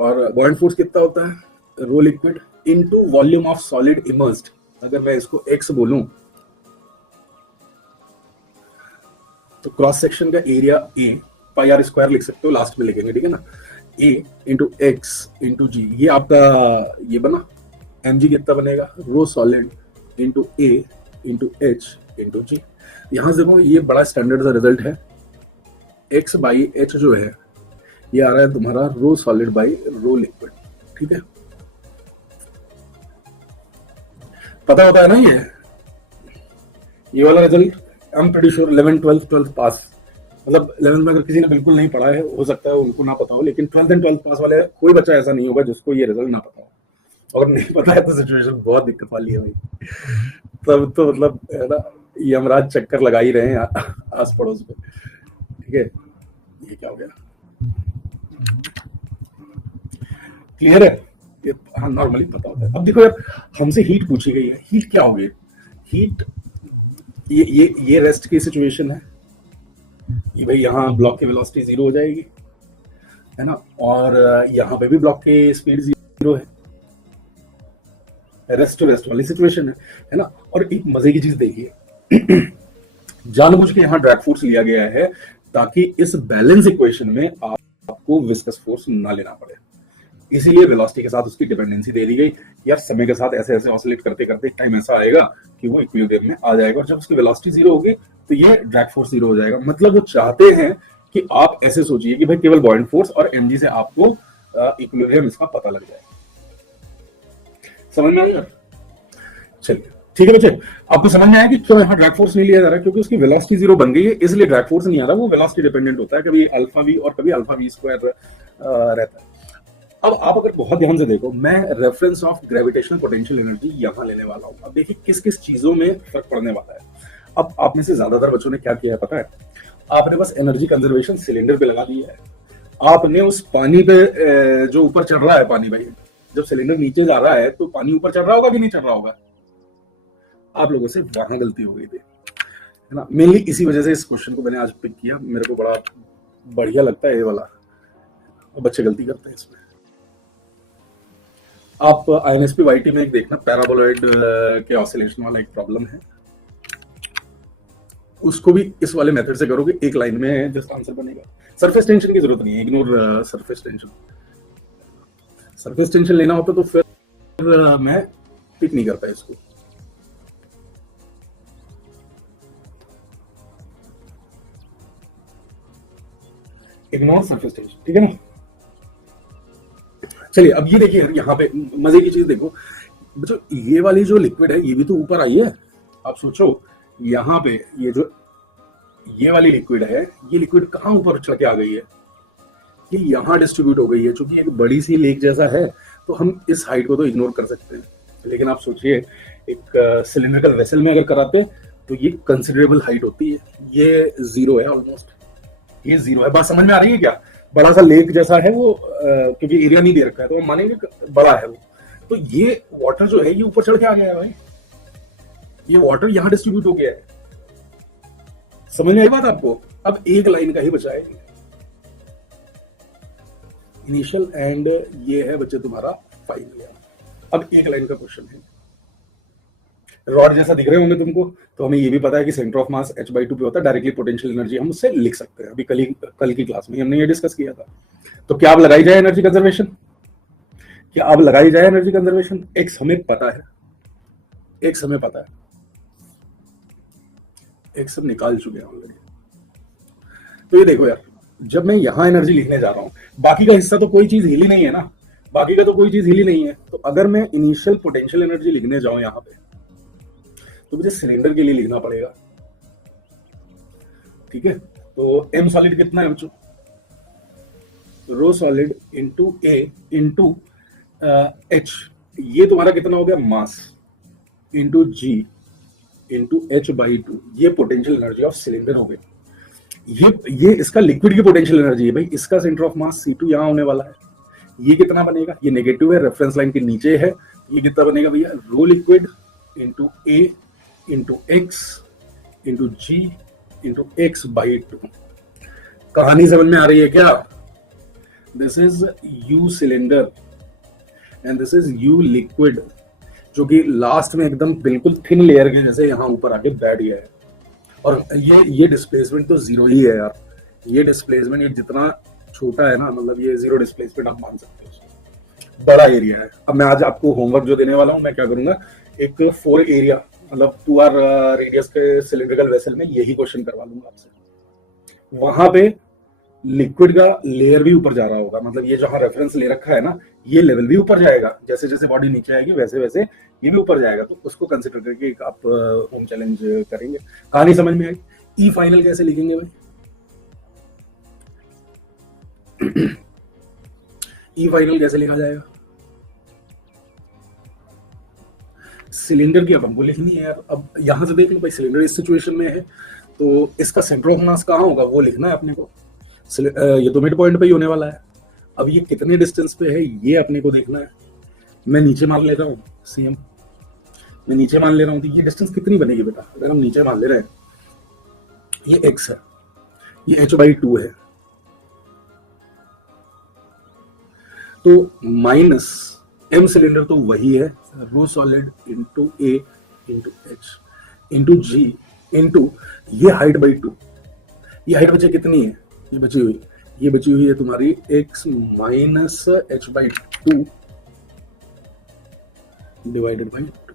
और बॉइंट फोर्स कितना होता है, rho liquid into volume of solid immersed. अगर मैं इसको x बोलूं तो क्रॉस सेक्शन का area A pi are square लिख सकते हो, लास्ट में लिखेंगे, ठीक है ना। A into X into G, ये आपका ये बना, mg कितना बनेगा, rho solid into A into H into G. यहां से देखो ये बड़ा स्टैंडर्ड सा रिजल्ट है, x बाई एच जो है ये आ रहा है तुम्हारा रो सॉलिड बाई रो लिक्विड, ठीक है। पता होता है ना ये वाला result. I am pretty sure 11th 12th पास, मतलब 11th में अगर किसी ने बिल्कुल नहीं पढ़ा है, हो सकता है उनको ना पता हो, लेकिन 12th एंड 12th पास वाले कोई बच्चा ऐसा नहीं होगा जिसको ये रिजल्ट ना पता हो। अगर नहीं पता है तो सिचुएशन बहुत दिक्कत वाली है भाई। तब तो मतलब है ना, यमराज चक्कर लगा ही रहे हैं आस पड़ोस में, ठीक है। ये क्या हो गया, क्लियर है? ये हाँ नॉर्मली पता होता है। अब देखो यार, हमसे हीट पूछी गई है, हीट क्या होगी, हीट ये रेस्ट की सिचुएशन है, ये भाई यहाँ ब्लॉक की वेलोसिटी 0 हो जाएगी, है ना, और यहाँ पे भी ब्लॉक की स्पीड 0 है, रेस्ट टू रेस्ट वाली सिचुएशन है ना। और एक मजे की चीज देखिए, जानबूझ के यहाँ ड्रैग फोर्स लिया गया है ताकि इस बैलेंस इक्वेशन में आपको विस्कस फोर्स ना लेना पड़े, इसीलिए वेलोसिटी के साथ उसकी डिपेंडेंसी दे दी गई। यार समय के साथ ऐसे ऐसे ऑसिलेट करते करते टाइम ऐसा आएगा कि वो इक्विलिब्रियम में आ जाएगा, और जब उसकी वेलोसिटी 0 होगी तो ये ड्रैग फोर्स 0 हो जाएगा। मतलब वो चाहते हैं कि आप ऐसे सोचिए कि भाई केवल बॉइंट फोर्स और mg से आपको इक्विलिब्रियम इसका पता लग जाए। समझ में आया? चलिए ठीक है बच्चे, आपको समझ में आया कि क्यों यहाँ ड्रैग फोर्स नहीं लिया जा रहा है, क्योंकि उसकी वेलोसिटी 0 बन गई है, इसलिए ड्रैग फोर्स नहीं आ रहा, वो वेलोसिटी डिपेंडेंट होता है, कभी अल्फा v और कभी अल्फा v स्क्वायर रहता है। अब आप अगर बहुत ध्यान से देखो, मैं reference of gravitational potential energy यहां लेने वाला हूं। अब देखिए किस किस चीजों में फर्क पड़ने वाला है। अब आप में से ज्यादातर बच्चों ने क्या किया है पता है, आपने बस एनर्जी कंजर्वेशन सिलेंडर पे लगा दिया है। आपने उस पानी पे जो ऊपर चढ़ रहा है पानी, भाई जब सिलेंडर नीचे जा रहा है तो पानी ऊपर चढ़ रहा होगा कि नहीं चढ़ रहा होगा, आप लोगों से वहां गलती हो गई थी, है ना। मेनली इसी वजह से इस क्वेश्चन को मैंने आज पिक किया, मेरे को बड़ा बढ़िया लगता है ये वाला, बच्चे गलती करते हैं इसमें। आप INSP YT में एक देखना, पैराबोलॉइड के ऑसिलेशन वाला एक प्रॉब्लम है, उसको भी इस वाले मेथड से करोगे, एक लाइन में जस्ट आंसर बनेगा। सरफेस टेंशन की जरूरत नहीं है, ignore surface tension. Surface tension लेना होता तो फिर मैं पिक नहीं करता इसको। इग्नोर सरफेस टेंशन, ठीक है ना। चलिए अब ये देखिए, यहाँ पे मजे की चीज देखो बच्चों, ये वाली जो लिक्विड है ये भी तो ऊपर आई है। आप सोचो यहाँ पे ये वाली लिक्विड है, ये लिक्विड कहाँ ऊपर चढ़ के आ गई है, ये यहाँ डिस्ट्रीब्यूट हो गई है। चूंकि एक बड़ी सी लेक जैसा है तो हम इस हाइट को तो इग्नोर कर सकते हैं, लेकिन आप सोचिए एक सिलिंड्रिकल वेसल में अगर कराते तो ये कंसिडरेबल हाइट होती है, ये 0 है ऑलमोस्ट, ये 0 है। बात समझ में आ रही है क्या? बड़ा सा लेक जैसा है वो, क्योंकि एरिया नहीं दे रखा है तो हम मानेंगे बड़ा है वो। तो ये वाटर जो है ये ऊपर चढ़ के आ गया है भाई, ये वाटर यहां डिस्ट्रीब्यूट हो गया है। समझ में आई बात आपको? अब एक लाइन का ही बचा है इनिशियल, एंड ये है बच्चे तुम्हारा फाइनल। अब एक लाइन का क्वेश्चन है, रॉड जैसा दिख रहे होंगे तुमको, तो हमें ये भी पता है कि सेंटर ऑफ मास h/2 पे होता है, डायरेक्टली पोटेंशियल एनर्जी हम उससे लिख सकते हैं। अभी कल की क्लास में हमने ये डिस्कस किया था। तो क्या अब लगाई जाए एनर्जी कंजर्वेशन? क्या अब लगाई जाए एनर्जी कंजर्वेशन? एक्स हमें पता है, एक्स हमें पता है, एक्स सब निकाल चुके हैं ऑलरेडी। तो ये देखो यार, जब मैं यहां एनर्जी लिखने जा रहा हूं, बाकी का हिस्सा तो कोई चीज हिली नहीं है ना, बाकी का तो कोई चीज हिली नहीं है। तो अगर मैं इनिशियल पोटेंशियल एनर्जी लिखने जाऊं यहां पे, तो मुझे सिलेंडर के लिए लिखना पड़ेगा, ठीक है। तो एम सॉलिड कितना है बच्चों? रो सॉलिड इंटू ए इंटू एच, ये तुम्हारा कितना हो गया? मास इंटू जी इंटू h/2, ये पोटेंशियल एनर्जी ऑफ सिलेंडर हो गई। ये इसका लिक्विड की पोटेंशियल एनर्जी है भाई। इसका सेंटर ऑफ मास C2 यहां होने वाला है। ये कितना बनेगा? ये नेगेटिव है, रेफरेंस लाइन के नीचे है। ये कितना बनेगा भैया? रो लिक्विड इंटू ए इंटू एक्स इंटू जी इंटू x/2। कहानी समझ में आ रही है क्या? This is you cylinder and this is you liquid, जो कि लास्ट में एकदम बिल्कुल थिन लेयर के जैसे यहाँ ऊपर आके बैठ गया है। और ये डिस्प्लेसमेंट तो जीरो ही है यार। ये डिस्प्लेसमेंट ये जितना छोटा है ना, मतलब ये जीरो डिस्प्लेसमेंट आप मान सकते हो, बड़ा एरिया है। अब मैं आज आपको होमवर्क जो देने वाला हूँ, मैं क्या करूंगा, एक 4 एरिया मतलब 2r रेडियस के सिलिंड्रिकल वेसल में यही क्वेश्चन करवा लूंगा आपसे। वहां पे लिक्विड का लेयर भी ऊपर जा रहा होगा, मतलब ये जहां रेफरेंस ले रखा है ना, ये लेवल भी ऊपर जाएगा। जैसे जैसे बॉडी नीचे आएगी वैसे वैसे ये भी ऊपर जाएगा। तो उसको कंसिडर करके आप होम चैलेंज करेंगे। कहानी समझ में आई? ई फाइनल कैसे लिखेंगे भाई? ई फाइनल कैसे लिखा जाएगा? सिलेंडर की अब हमको लिखनी है यार। अब यहां से देख लो भाई, सिलेंडर इस सिचुएशन में है, तो इसका सेंटर ऑफ मास कहाँ होगा वो लिखना है अपने को। ये तो मिड पॉइंट पे ही होने वाला है। अब ये कितने डिस्टेंस पे है ये अपने को देखना है। मैं नीचे मान लेता हूँ सीएम, मैं नीचे मान ले रहा हूँ, तो ये डिस्टेंस कितनी बनेगी बेटा? अगर हम नीचे मान ले रहे हैं, ये x है, ये h/2 है, तो माइनस m सिलेंडर तो वही है, रो सॉलिड इंटू ए इंटू एच इंटू जी इंटू ये हाइट बाई 2। ये हाइट बचे कितनी है? ये बची हुई है तुम्हारी x minus h/2 divided by 2।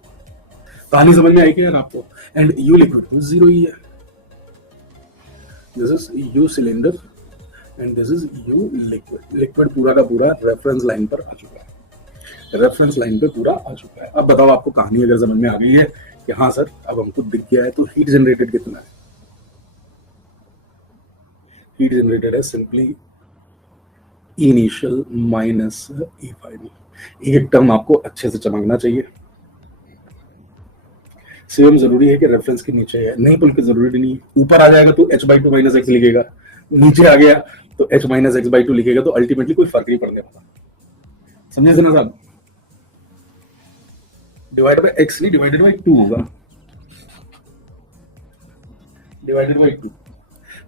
कहानी समझ में आई क्या यार आपको? एंड यू लिक्विड तो जीरो ही है। This is you cylinder and this is you liquid. Liquid पूरा का पूरा रेफरेंस लाइन पर आ चुका है, रेफरेंस लाइन पे पूरा आ चुका है। अब बताओ आपको कहानी अगर समझ में आ गई है कि हाँ सर अब हमको दिख गया है, तो हीट जनरेटेड कितना है? हीट जनरेटेड है सिंपली इनिशियल माइनस ई फाइनल। एक टर्म आपको अच्छे से चमकना चाहिए। सेम जरूरी है कि रेफरेंस के नीचे है, नहीं बिल्कुल जरूरी नहीं। ऊपर आ जाएगा तो h/2 माइनस एक्स लिखेगा, नीचे आ गया तो h माइनस x/2 लिखेगा, तो अल्टीमेटली कोई फर्क नहीं पड़ने वाला। समझे सना साहब? डिवाइडेड बाय x नहीं, डिवाइडेड बाय 2 होगा, डिवाइडेड बाय 2।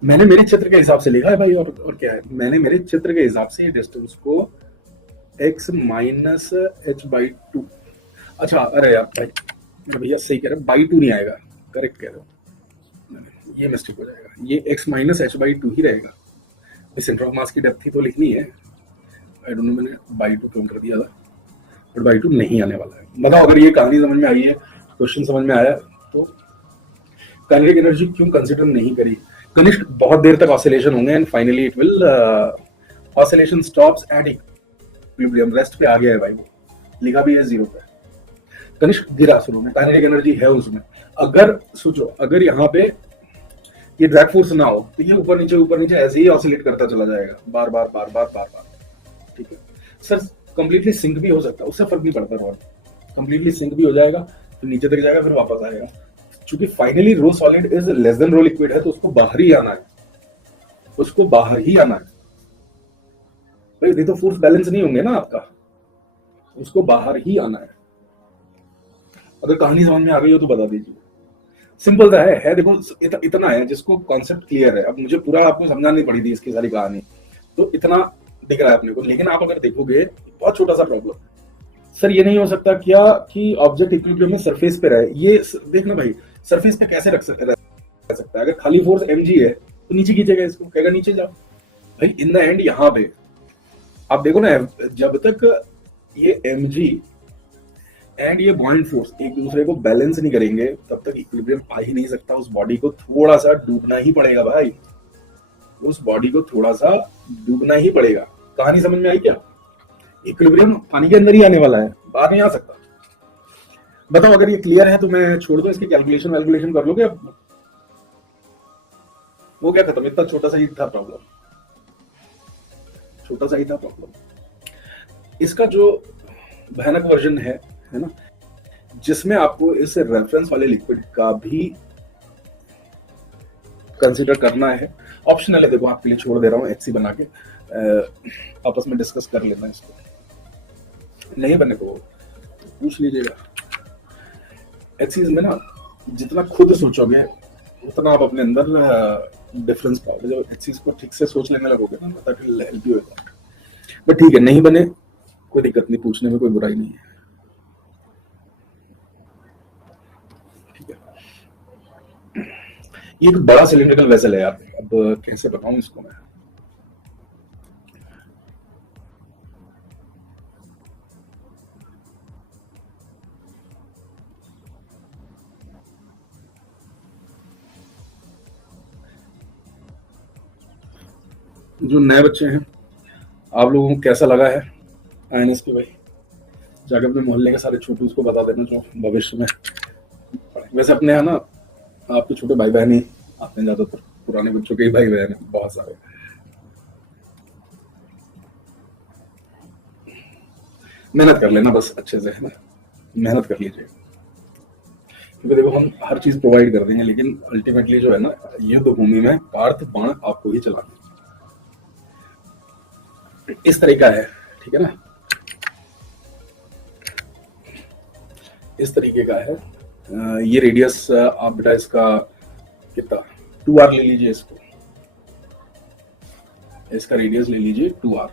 मैंने मेरे क्षेत्र के हिसाब से लिखा है भाई, और क्या है, मैंने मेरे क्षेत्र के हिसाब से डिस्टेंस को x माइनस h/2। अच्छा अरे यार भाई, भैया सही कह रहे हैं, बाई 2 नहीं आएगा, करेक्ट कह रहे हो, ये मिस्टेक हो जाएगा, ये x माइनस h/2 ही रहेगा। सेंटर ऑफ मास की डेप्थ ही तो लिखनी है। आई डोंट नो मैंने बाई 2 क्यों कर दिया था, बट बाई 2 नहीं आने वाला है। बताओ अगर ये कहानी समझ में आई है, क्वेश्चन समझ में आया, तो काइनेटिक एनर्जी क्यों कंसिडर नहीं करी? कनिष्ठ बहुत देर तक ऑसिलेशन होंगे and finally it will oscillation stops at equilibrium. Rest पे आ गया है भाई, वो लिखा भी है 0 पे। कनिष्ठ गिरा शुरू में, काइनेटिक एनर्जी है उसमें। अगर सोचो, अगर यहाँ पे ये ड्रैग फोर्स ना हो तो ये ऊपर नीचे ऐसे ही ऑसिलेट करता चला जाएगा, बार बार बार बार बार बार। ठीक है सर, कंप्लीटली सिंक भी हो सकता है, उससे फर्क नहीं पड़ता, रॉड कंप्लीटली सिंक भी हो जाएगा, फिर नीचे तक जाएगा, फिर वापस आएगा। चूंकि finally rho solid is less than rho liquid है, तो उसको बाहर ही आना है, उसको बाहर ही आना है भाई। नहीं तो फोर्स बैलेंस नहीं होंगे ना आपका, उसको बाहर ही आना है। अगर कहानी समझ में आ गई हो तो बता दीजिए। सिंपल सा है देखो, इतना है जिसको कॉन्सेप्ट क्लियर है। अब मुझे पूरा आपको समझानी पड़ी थी इसकी सारी कहानी, तो इतना दिख रहा है अपने को। लेकिन आप अगर देखोगे बहुत छोटा सा प्रॉब्लम, सर ये नहीं हो सकता क्या कि ऑब्जेक्ट इक्विलिब्रियम में सरफेस पे रहे? ये देखना भाई, सरफेस पे कैसे रह सकता है? अगर खाली फोर्स mg है तो नीचे खींचेगा इसको, कहेगा नीचे जाओ। भाई इन द एंड यहाँ पे आप देखो ना, जब तक ये mg एंड ये बॉइंट फोर्स एक दूसरे को बैलेंस नहीं करेंगे तब तक इक्विलिब्रियम पा ही नहीं सकता। उस बॉडी को थोड़ा सा डूबना ही पड़ेगा भाई, उस बॉडी को थोड़ा सा डूबना ही पड़ेगा। कहानी समझ में आई क्या? इक्विलिब्रियम पानी के अंदर ही आने वाला है, बाहर नहीं आ सकता। बताओ अगर ये क्लियर है तो मैं छोड़ दूं, इसकी कैलकुलेशन वैल्कुलेशन कर लोगे? अब वो क्या खत्म, इतना छोटा सा ही था प्रॉब्लम, छोटा सा ही था प्रॉब्लम। इसका जो भयानक वर्जन है ना, जिसमें आपको इस रेफरेंस वाले लिक्विड का भी कंसीडर करना है, ऑप्शनल है, देखो आपके लिए छोड़ दे रहा हूँ, एचसी बना के आपस में डिस्कस कर लेना इसको, नहीं बने तो पूछ लीजिएगा। एचसीज में ना जितना खुद सोचोगे उतना आप अपने अंदर डिफरेंस पाओगे। जब एचसीज को ठीक से सोच लेने लगोगे ना, that will help you. But ठीक है, नहीं बने कोई दिक्कत नहीं, पूछने में कोई बुराई नहीं है, ठीक है। ये एक बड़ा सिलिंड्रिकल वेसल है यार, अब कैसे बताऊं इसको मैं। जो नए बच्चे हैं, आप लोगों को कैसा लगा है आईएनएस की? भाई जाके अपने मोहल्ले के सारे छोटू को बता देना जो भविष्य में पढ़े। वैसे अपने यहाँ ना आपके छोटे भाई बहन ही आते हैं ज्यादातर, पुराने बच्चों के ही भाई बहन है बहुत सारे। मेहनत कर लेना बस अच्छे से, है ना, मेहनत कर लीजिए, क्योंकि देखो हम हर चीज प्रोवाइड कर देंगे लेकिन अल्टीमेटली जो है ना, युद्ध भूमि में पार्थ बाण आपको ही चलाना, इस तरह का है, ठीक है ना, इस तरीके का है। ये रेडियस आप बेटा इसका कितना 2r ले लीजिए, इसका रेडियस ले लीजिए 2r।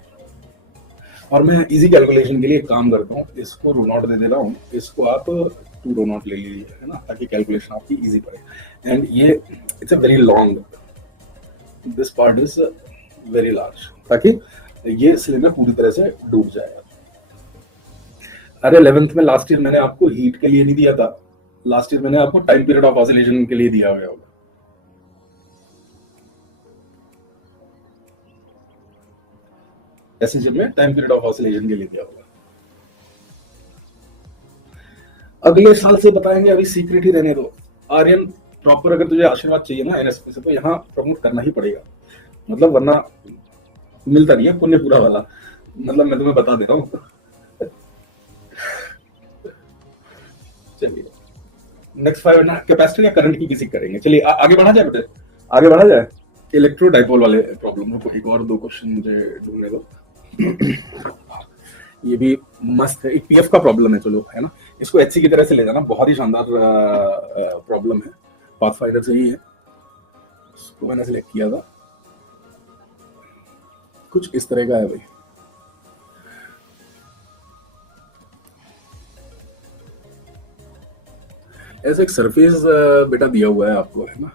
और मैं इजी कैलकुलेशन के लिए एक काम करता हूँ, इसको रो नॉट दे दे रहा हूँ, इसको आप 2 रो नॉट ले लीजिए, है ना, ताकि कैलकुलेशन आपकी इजी पड़े। एंड ये it's a very long, this part is very large, ताकि ये सिलेंडर पूरी तरह से डूब जाएगा। अरे 11th में लास्ट ईयर मैंने आपको हीट के लिए नहीं दिया था, लास्ट ईयर मैंने आपको टाइम पीरियड ऑफ ऑसिलेशन के लिए दिया गया होगा। ऐसे में टाइम पीरियड ऑफ ऑसिलेशन के लिए दिया होगा। अगले साल से बताएंगे, अभी सीक्रेट ही रहने दो। आर्यन प्रॉपर अगर तुझे आशीर्वाद चाहिए ना एनएसपी से, तो यहाँ प्रमोट करना ही पड़ेगा, मतलब वरना मिलता नहीं है पुण्य पूरा वाला, मतलब मैं तुम्हें बता दे रहा हूँ। चलिए नेक्स्ट 5 ना कैपेसिटर या करंट की किसी करेंगे। चलिए आगे बढ़ा जाए बेटे, आगे बढ़ा जाए। इलेक्ट्रो डाइपोल वाले प्रॉब्लम को एक और 2 क्वेश्चन मुझे ढूंढने दो। ये भी मस्त है, एक पीएफ का प्रॉब्लम है, चलो है ना, इसको एचसी की तरह से ले जाना, बहुत ही शानदार प्रॉब्लम है, पाथफाइंडर से ही है, इसको मैंने सिलेक्ट किया था। कुछ इस तरह का है भाई, ऐसे एक सरफेस बेटा दिया हुआ है आपको, है ना,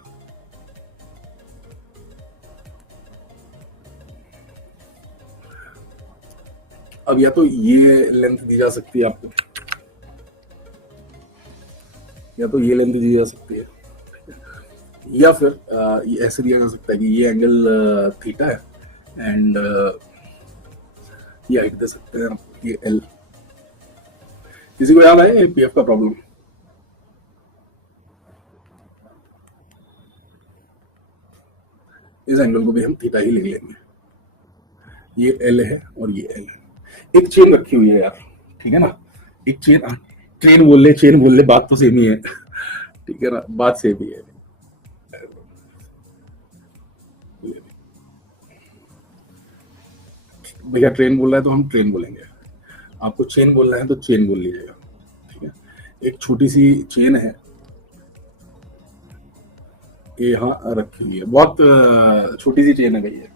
अब या तो ये लेंथ दी जा सकती है आपको, या तो ये लेंथ दी जा सकती है, या फिर ये ऐसे दिया जा सकता है कि ये एंगल थीटा है एंड ये हाइट दे सकते हैं ये एल। किसी को याद है पीएफ का प्रॉब्लम? इस एंगल को भी हम थीटा ही ले लेंगे, ये एल है और ये एल है, एक चेन रखी हुई है यार, ठीक है ना, एक चेन, ट्रेन बोल ले चेन बोल ले, बात तो सेम ही है, ठीक है ना, बात सेम ही है। भैया ट्रेन बोल रहा है तो हम ट्रेन बोलेंगे, आपको चेन बोलना है तो चेन बोल लीजिएगा, ठीक है। एक छोटी सी चेन है, ये यहाँ रखी हुई है, बहुत छोटी सी चेन है भैया,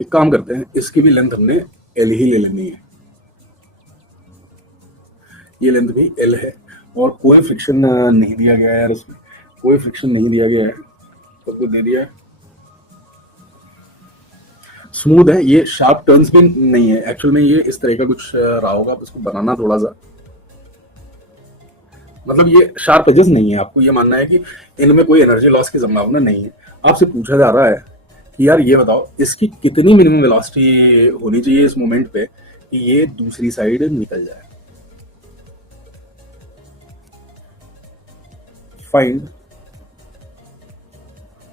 एक काम करते हैं, इसकी भी लेंथ हमने एल ही ले लेनी है, ये लेंथ भी एल है, और कोई फ्रिक्शन नहीं दिया गया है यार, उसमें कोई फ्रिक्शन नहीं दिया गया है, तो कुछ दे दिया है, स्मूथ है, ये शार्प टर्न्स भी नहीं है एक्चुअल में, ये इस तरह का कुछ रहा होगा, आप इसको बनाना थोड़ा सा, मतलब ये शार्प एजेस नहीं है, आपको ये मानना है कि इनमें कोई एनर्जी लॉस की संभावना नहीं है। आपसे पूछा जा रहा है कि यार ये बताओ इसकी कितनी मिनिमम वेलोसिटी होनी चाहिए इस मोमेंट पे कि ये दूसरी साइड निकल जाए। Find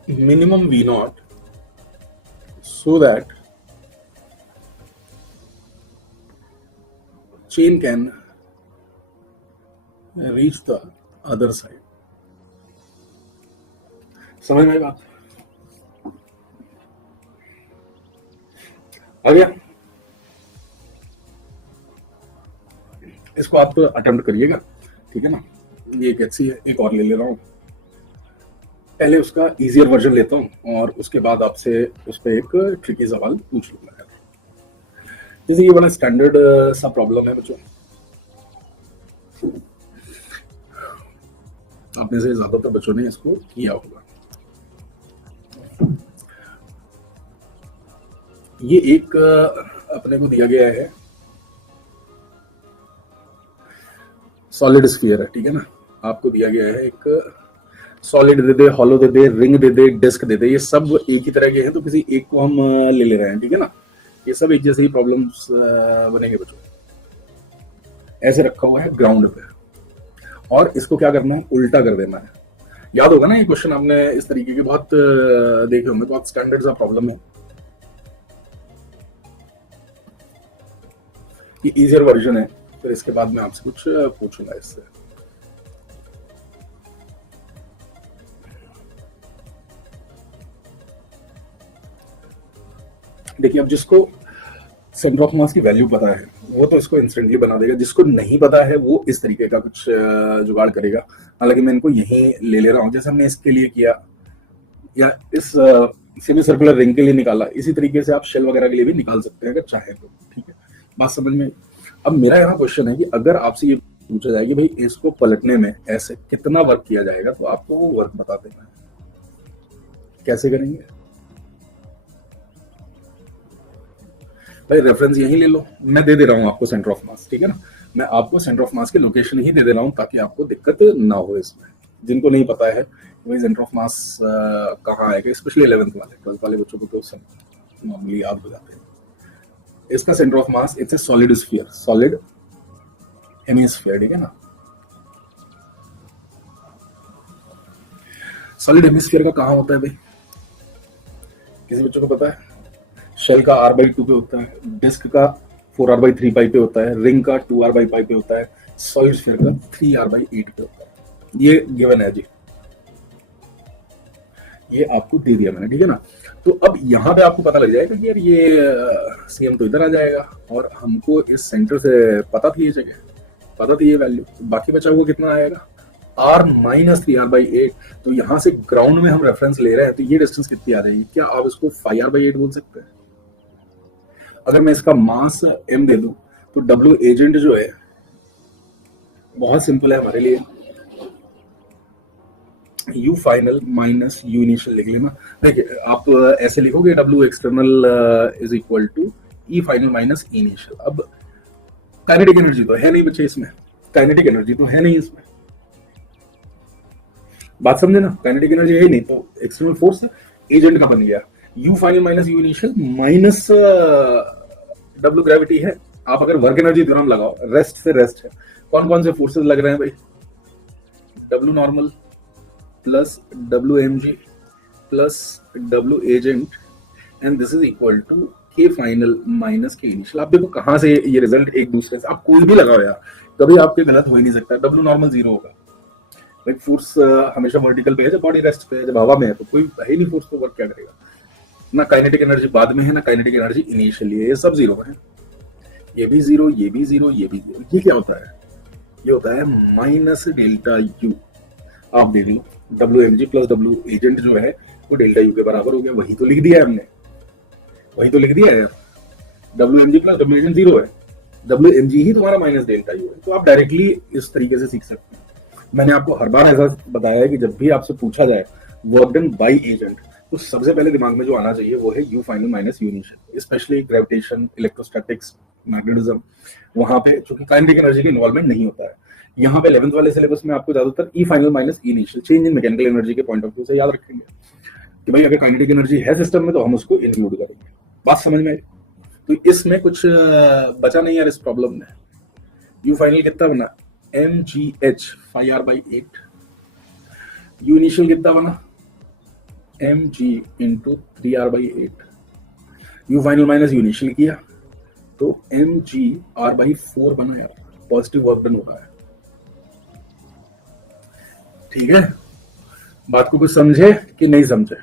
minimum V not so that chain can reach the other side। समझ में बात आ गया? इसको आप अटेम्प्ट करिएगा, ठीक है ना। ये कैसी है, एक और ले ले रहा हूँ, पहले उसका इजियर वर्जन लेता हूँ और उसके बाद आपसे उस पर एक ट्रिकी सवाल पूछ लूंगा। जैसे ये बड़ा स्टैंडर्ड सा प्रॉब्लम है बच्चों, आप में से ज्यादातर बच्चों ने इसको किया होगा। ये एक अपने को दिया गया है सॉलिड स्फीयर है, ठीक है ना, आपको दिया गया है एक सॉलिड दे दे, हॉलो दे दे, रिंग दे दे, डिस्क दे दे, ये सब एक ही तरह के हैं, तो किसी एक को हम ले रहे हैं, ठीक है ना। ये सब एक जैसे ही प्रॉब्लम्स बनेंगे बच्चों। ऐसे रखा हुआ है ग्राउंड पे और इसको क्या करना है, उल्टा कर देना है। याद होगा ना ये क्वेश्चन, आपने इस तरीके के बहुत देखे होंगे, बहुत स्टैंडर्ड सा प्रॉब्लम है। ये इजियर वर्जन है, फिर इसके बाद मैं आपसे कुछ पूछूंगा इससे। देखिए, अब जिसको सेंटर ऑफ मास की वैल्यू पता है वो तो इसको इंस्टेंटली बना देगा, जिसको नहीं पता है वो इस तरीके का कुछ जुगाड़ करेगा। हालांकि मैं इनको यहीं ले रहा हूँ, जैसे हमने इसके लिए किया या इस सेमी सर्कुलर रिंग के लिए निकाला, इसी तरीके से आप शेल वगैरह के लिए भी निकाल सकते हैं अगर चाहे तो, ठीक है, बात समझ में। अब मेरा यहाँ क्वेश्चन है कि अगर आपसे ये पूछा जाए कि भाई इसको पलटने में ऐसे कितना वर्क किया जाएगा, तो आपको वो वर्क बता देना है। कैसे करेंगे भाई, रेफरेंस यही ले लो, मैं दे दे रहा हूँ आपको सेंटर ऑफ मास, ठीक है ना, मैं आपको सेंटर ऑफ मास की लोकेशन ही दे दे रहा हूँ ताकि आपको दिक्कत ना हो इसमें। जिनको नहीं पता है वही सेंटर ऑफ मास कहाँ आएगा, स्पेशली 11th वाले 12th वाले बच्चों को तो नॉर्मली याद हो जाते हैं। इसका centre of mass it's a solid sphere, solid hemisphere, ठीक है ना। सॉलिड हेमिस्फीयर का कहाँ होता है भाई, किसी बच्चों को पता है? शेल का r/2 पे होता है, डिस्क का 4r/3 पाई पे होता है, रिंग का 2r/पाई पे होता है, सॉलिड स्फीयर का 3r/8 पे होता है। ये गिवन है जी, ये आपको दे दिया मैंने, ठीक है ना। तो अब यहाँ पे आपको पता लग जाएगा कि यार ये सीएम तो इधर आ जाएगा, और हमको इस सेंटर से पता थी ये जगह, पता थी ये वैल्यू, बाकी बचा हुआ कितना आएगा r-3r/8। तो यहाँ से ग्राउंड में हम रेफरेंस ले रहे हैं, तो ये डिस्टेंस कितनी आ जाएगी? क्या आप इसको 5r/8 बोल सकते हैं? अगर मैं इसका मास m दे दूं तो W एजेंट जो है बहुत सिंपल है हमारे लिए, U final minus U initial लिख लेना। देखिए, आप ऐसे लिखोगे W external is equal to E final minus E initial. अब काइनेटिक एनर्जी तो है नहीं बच्चे इसमें, काइनेटिक एनर्जी तो है नहीं इसमें, बात समझे ना, काइनेटिक एनर्जी है ही नहीं, तो एक्सटर्नल फोर्स एजेंट का बन गया U final minus U initial minus W gravity है। आप अगर वर्क एनर्जी थ्योरम लगाओ, रेस्ट से रेस्ट है, कौन कौन से फोर्सेस लग रहे हैं भाई? W normal plus WmG plus W agent and this is equal to K final minus K initial. आप देखो कहां से ये रिजल्ट एक दूसरे से, आप कोई भी लगाओ यार, कभी आपके गलत हो ही नहीं सकता। W नॉर्मल 0 होगा, लाइक फोर्स हमेशा वर्टिकल पे है जब बॉडी रेस्ट पे है, जब हवा में है तो कोई है ही नहीं फोर्स, तो वर्क क्या करेगा? ना काइनेटिक एनर्जी बाद में है, ना काइनेटिक एनर्जी इनिशियली है, ये सब 0 है। ये भी 0, ये भी 0, ये भी 0। ये क्या होता है? ये होता है माइनस डेल्टा U। आप देख लो, WmG प्लस W एजेंट जो है वो डेल्टा U के बराबर हो गया, वही तो लिख दिया है हमने। वही तो लिख दिया है, W M G plus W N zero है, डब्ल्यू एम जी ही तुम्हारा माइनस डेल्टा यू है। तो आप डायरेक्टली इस तरीके से सीख सकते हैं। मैंने आपको हर बार ऐसा बताया है कि जब भी आपसे पूछा जाए वर्क डन बाई एजेंट, तो सबसे पहले दिमाग में जो आना चाहिए वो है you final minus U initial, specially gravitation, electrostatics, magnetism. वहां पे चूंकि काइनेटिक एनर्जी की इन्वॉल्वमेंट नहीं होता है, यहाँ पे 11th वाले सिलेबस में आपको ज्यादातर E final minus E initial change in mechanical energy के पॉइंट ऑफ व्यू से याद रखेंगे कि भाई अगर काइनेटिक एनर्जी है सिस्टम में तो हम उसको इंक्लूड करेंगे। बात समझ में आई? तो इसमें कुछ बचा नहीं यार इस प्रॉब्लम में। यू फाइनल कितना बना, M G H 5r/8, U initial कितना बना, M G into 3r/8, U final minus U initial किया तो एम जी r/4 बना यार, पॉजिटिव वर्क डन हो रहा है। ठीक है, बात को कुछ समझे कि नहीं समझे?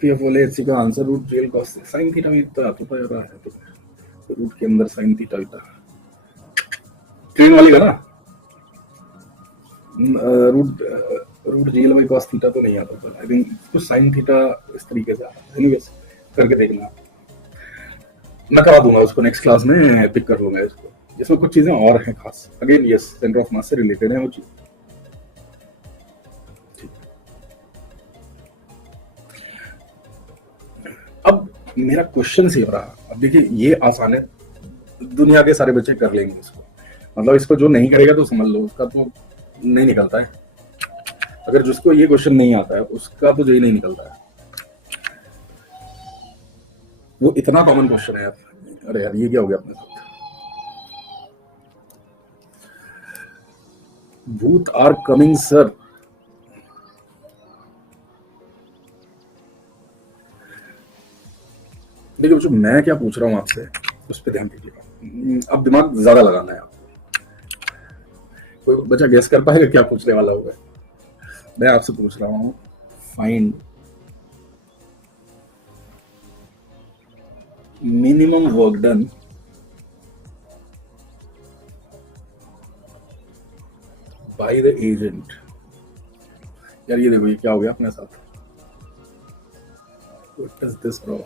पीएफ बोले एचसी का आंसर रूट जेल कॉस साइन थीटा में इतना आता था यार, है तो रूट के अंदर साइन थीटा इतना ट्रेन वाली का ना, रूट रूट जेल बाई कॉस थीटा तो नहीं आता था, आई थिंक कुछ साइन थीटा इस तरीके से आता है। एनीवेज करके देखना, मैं करा दूंगा उसको, नेक्स्ट क्लास में पिक कर लूंगा इसको, जिसमें कुछ चीजें और हैं खास। Again yes, centre of mass से रिलेटेड है वो चीज। अब मेरा क्वेश्चन से हो रहा, अब देखिए ये आसान है, दुनिया के सारे बच्चे कर लेंगे इसको, मतलब इसको जो नहीं करेगा तो समझ लो उसका तो नहीं निकलता है। अगर जिसको ये क्वेश्चन नहीं आता है उसका तो यही नहीं निकलता है, वो इतना कॉमन क्वेश्चन है यार। अरे यार ये क्या हो गया अपने साथ, भूत आर कमिंग सर। देखिए बच्चों मैं क्या पूछ रहा हूँ आपसे उस पर ध्यान दीजिएगा, अब दिमाग ज्यादा लगाना है आपको। कोई बच्चा गेस कर पाएगा क्या पूछने वाला होगा? मैं आपसे पूछ रहा हूँ, find minimum work done by the agent. यार ये देखो ये क्या हो गया अपने साथ, what is this bro?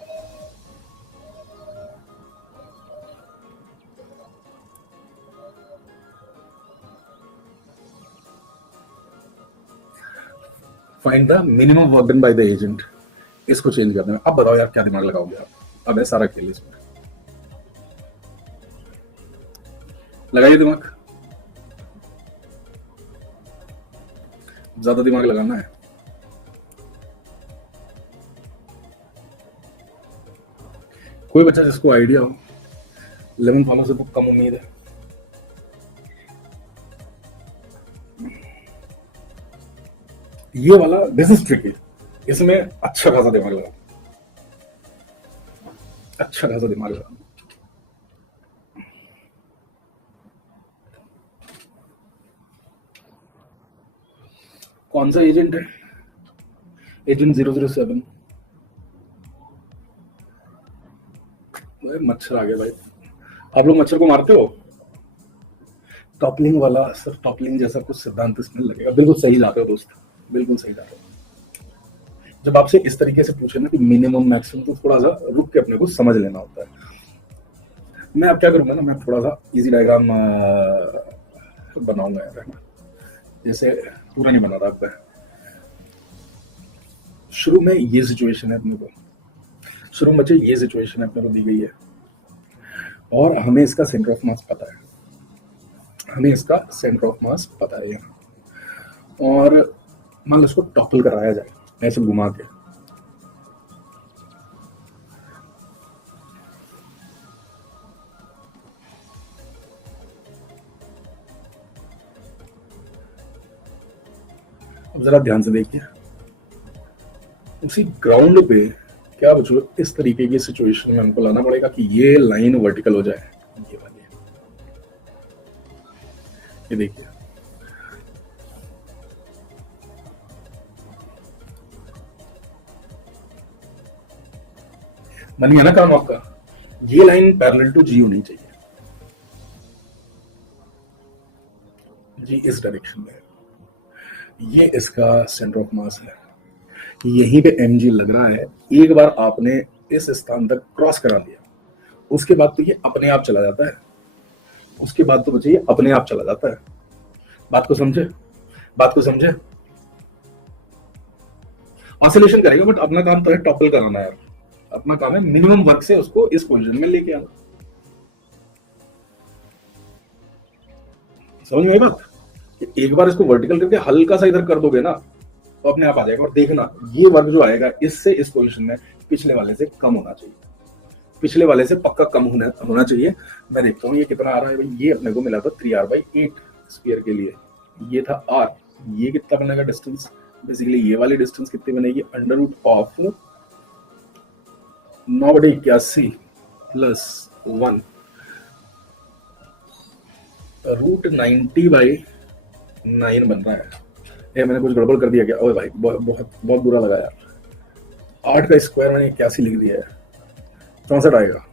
Find the minimum work done by the agent, इसको चेंज करने में अब बताओ यार क्या दिमाग लगाओगे आप? अब है सारा खेल इसमें, लगाइए दिमाग, ज्यादा दिमाग लगाना है। कोई बच्चा जिसको आइडिया हो, 11th वालों से तो कम उम्मीद है। ये वाला दिस इज ट्रिकी, इसमें अच्छा खासा दिमाग लगा, अच्छा खासा दिमाग लगा। कौन सा एजेंट है? एजेंट 007। मच्छर आ गया भाई, आप लोग मच्छर को मारते हो? टॉपलिंग वाला सर, टॉपलिंग जैसा कुछ सिद्धांत इसमें लगेगा। बिल्कुल सही जा रहे हो दोस्त, बिल्कुल सही जा रहे हो। जब आपसे इस तरीके से पूछे ना कि मिनिमम मैक्सिमम, तो थोड़ा सा रुक के अपने को समझ लेना होता है। मैं अब क्या करूंगा ना, मैं थोड़ा सा इजी डायग्राम बनाऊंगा यार, है ना, जैसे पूरा नहीं बना रहा अब। शुरू में ये सिचुएशन है अपने को, शुरू में बच्चे ये सिचुएशन है अपने को दी गई है, और हमें इसका सेंटर ऑफ मास पता है, हमें इसका सेंटर ऑफ मास पता है यहाँ, और मान लो इसको टॉपल कराया जाए ऐसे घुमा के, अब जरा ध्यान से देखिए, उसी ग्राउंड पे क्या बच्चों इस तरीके की सिचुएशन में हमको लाना पड़ेगा कि ये लाइन वर्टिकल हो जाए, ये वाली, ये देखिए, बन गया ना काम आपका। ये लाइन पैरेलल टू जी होनी चाहिए, जी इस डायरेक्शन में, ये इसका सेंटर ऑफ मास है, यहीं पे mg लग रहा है। एक बार आपने इस स्थान तक क्रॉस करा दिया, उसके बाद तो ये अपने आप चला जाता है, उसके बाद तो बच्चे ये अपने आप चला जाता है। बात को समझे, बात को समझे। ऑसिलेशन करेगा बट अपना काम तो है टॉपल कराना यार, अपना काम है मिनिमम वर्क से उसको इस पोजीशन में लेके आना। समझ में आई बात? एक बार इसको वर्टिकल करके हल्का सा इधर कर दोगे ना तो अपने आप आ जाएगा। और देखना ये वर्क जो आएगा इससे इस पोजीशन में पिछले वाले से कम होना चाहिए, पिछले वाले से पक्का कम होना चाहिए। मैं देखता हूँ ये कितना आ रहा है भाई। ये अपने को मिला था 3r/8 स्क्वायर के लिए, ये था r। ये कितना बनेगा डिस्टेंस, बेसिकली ये वाली डिस्टेंस कितनी बनेगी, under root of 9/81 plus 1 root 90/9 बन रहा है। ये मैंने कुछ गड़बड़ कर दिया क्या? ओए भाई बहुत बहुत बुरा लगा यार। 8 का स्क्वायर मैंने 81 लिख दिया है, 64 आएगा।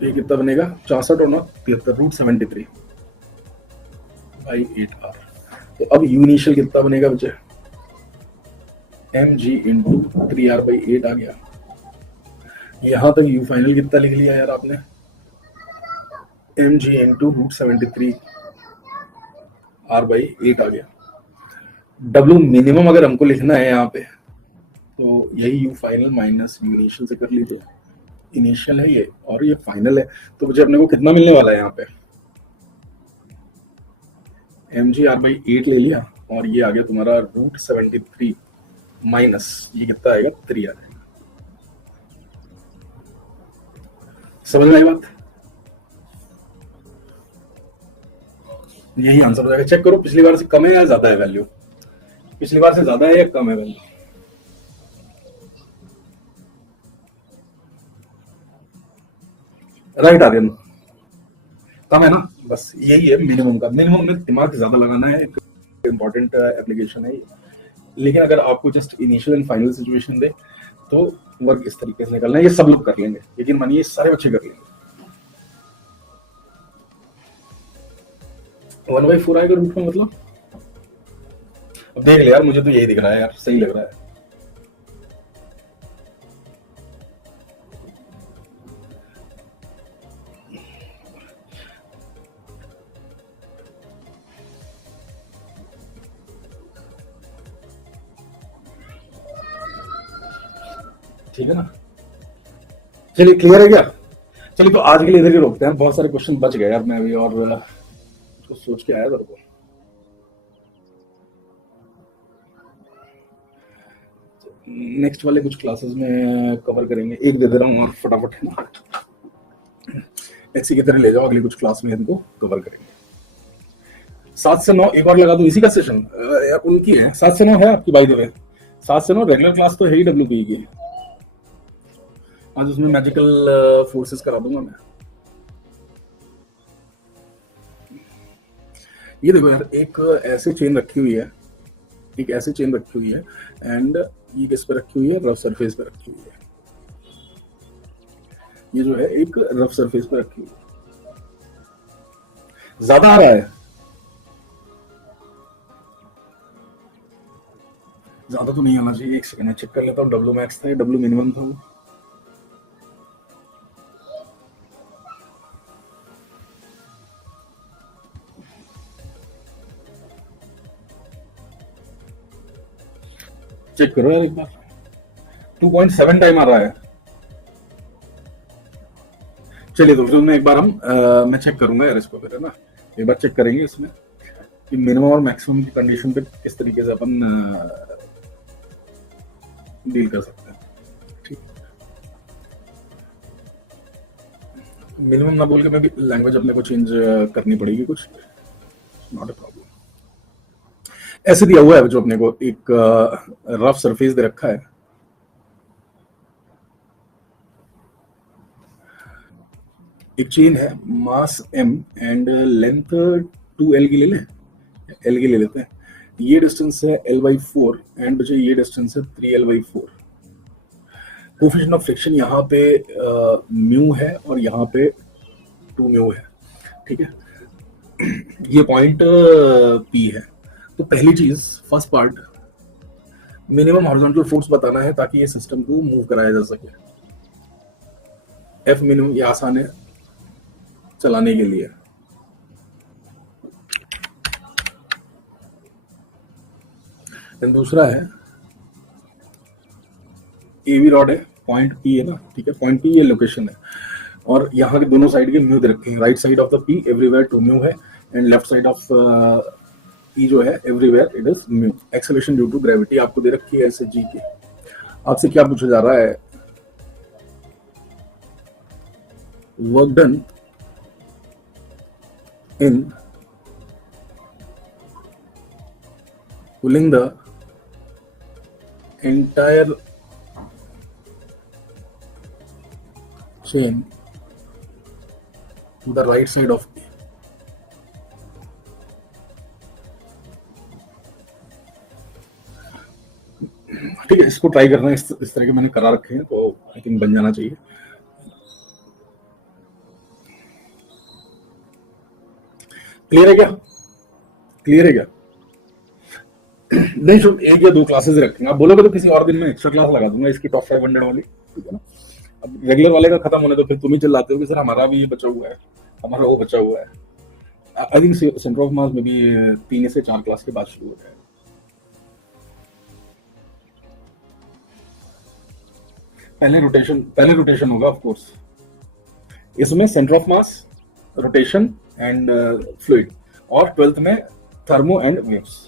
ये कितना बनेगा, 64 और 9 73 रूट 73/8r। तो अब यू इनिशियल कितना बनेगा बच्चे, mg इंटू 3r/8 आ गया। यहां तक यू फाइनल कितना लिख लिया यार आपने, mg इंटू रूट 73r/8 आ गया। w मिनिमम अगर हमको लिखना है यहाँ पे तो यही you final minus U initial से कर लीजिए। इनिशियल है ये और ये फाइनल है, तो मुझे अपने को कितना मिलने वाला है यहाँ पे, mg r/8 ले लिया और ये आ गया तुम्हारा रूट 73 माइनस ये कितना आएगा 3 आ जाएगा। समझ में आई बात? यही आंसर हो जाएगा। चेक करो पिछली बार से कम है या ज्यादा है वैल्यू, पिछली बार से ज्यादा है या कम है वैल्यू। राइट आर्यन, कम है ना, बस यही है मिनिमम का। मिनिमम में दिमाग ज्यादा लगाना है, इंपॉर्टेंट एप्लीकेशन है ये। लेकिन अगर आपको just initial and final situation दे तो वर्क इस तरीके से निकलना है। ये सब लोग कर लेंगे, लेकिन मानिए सारे बच्चे कर लेंगे। 1/4 आएगा रूट में, मतलब अब देख ले यार, मुझे तो यही दिख रहा है यार, सही लग रहा है। ठीक है ना, चलिए क्लियर है क्या? चलिए तो आज के लिए इधर ही रोकते हैं, बहुत सारे क्वेश्चन बच गए यार, मैं अभी और कुछ सोच के आया तेरे को। नेक्स्ट वाले कुछ क्लासेस में कवर करेंगे, एक दे दे रहा हूँ और फटाफट ऐसी की तरह ले जाओ, अगली कुछ क्लास में इनको कवर करेंगे। 7 से 9 एक और लगा दूं इसी का सेशन, उनकी है 7 से 9 है आपकी बाय द वे। 7 से 9 रेगुलर क्लास तो है ही WPE की, आज उसमें मैजिकल फोर्सेस करा दूंगा मैं। ये देखो यार, एक ऐसे चेन रखी हुई है, एक ऐसे चेन रखी हुई है एंड ये किस पे रखी हुई है, रफ सरफेस पे रखी हुई है। ये जो है एक रफ सरफेस पे रखी हुई है। ज्यादा आ रहा है, ज्यादा तो नहीं आना चाहिए। एक सेकंड चेक कर लेता हूँ, W मैक्स था, W मिनिमम था। चेक करो यार एक बार, 2.7 टाइम आ रहा है। चलिए दोस्तों में एक बार मैं चेक करूंगा यार इसको, फिर है ना, एक बार चेक करेंगे इसमें कि मिनिमम और मैक्सिमम की कंडीशन पे किस तरीके से अपन डील कर सकते हैं। ठीक, मिनिमम ना बोल के मैं भी लैंग्वेज अपने को चेंज करनी पड़ेगी कुछ, नॉट अ प्रॉब्लम। ऐसे दिया हुआ है जो अपने को एक रफ सरफेस दे रखा है, एक चेन है, मास m एंड लेंथ 2l की ले लें, l की ले लेते हैं। ये डिस्टेंस है l/4 एंड बचे ये डिस्टेंस है 3l/4। कोफिशिएंट ऑफ फ्रिक्शन यहाँ पे म्यू है और यहाँ पे 2 म्यू है। ठीक है, ये पॉइंट P है। तो पहली चीज, first part, minimum horizontal force बताना है ताकि ये सिस्टम को मूव कराया जा सके। एफ मिनिमम ये आसान है चलाने के लिए। देन दूसरा है एवी रॉड है, पॉइंट पी है ना, ठीक है, पॉइंट पी ये लोकेशन है, और यहाँ के दोनों साइड के म्यू दे रखे हैं। Right side of the P everywhere two mu है, and left side of E जो है everywhere it is mu. Acceleration due to gravity आपको दे रखी है ऐसे जी की। आपसे क्या पूछा जा रहा है, work done in pulling the entire chain to the right side of A. ठीक है, इसको ट्राई करना है, इस तरह के मैंने करा रखे हैं, तो आई थिंक बन जाना चाहिए। क्लियर है क्या? क्लियर है क्या? नहीं शुड एक या दो क्लासेस रखेंगे, आप बोलोगे तो किसी और दिन में एक्स्ट्रा क्लास लगा दूंगा इसकी टॉप 500 वाली, ठीक है ना। अब रेगुलर वाले का खत्म होने तो फिर तुम ही चिल्लाते हो कि सर हमारा भी बचा हुआ है, हमारा वो बचा हुआ है। I think centre of mass में भी 3 से 4 क्लास के बाद शुरू हो जाएगा। पहले रोटेशन होगा ऑफ कोर्स, इसमें centre of mass, rotation and fluid, और 12th में थर्मो एंड वेव्स।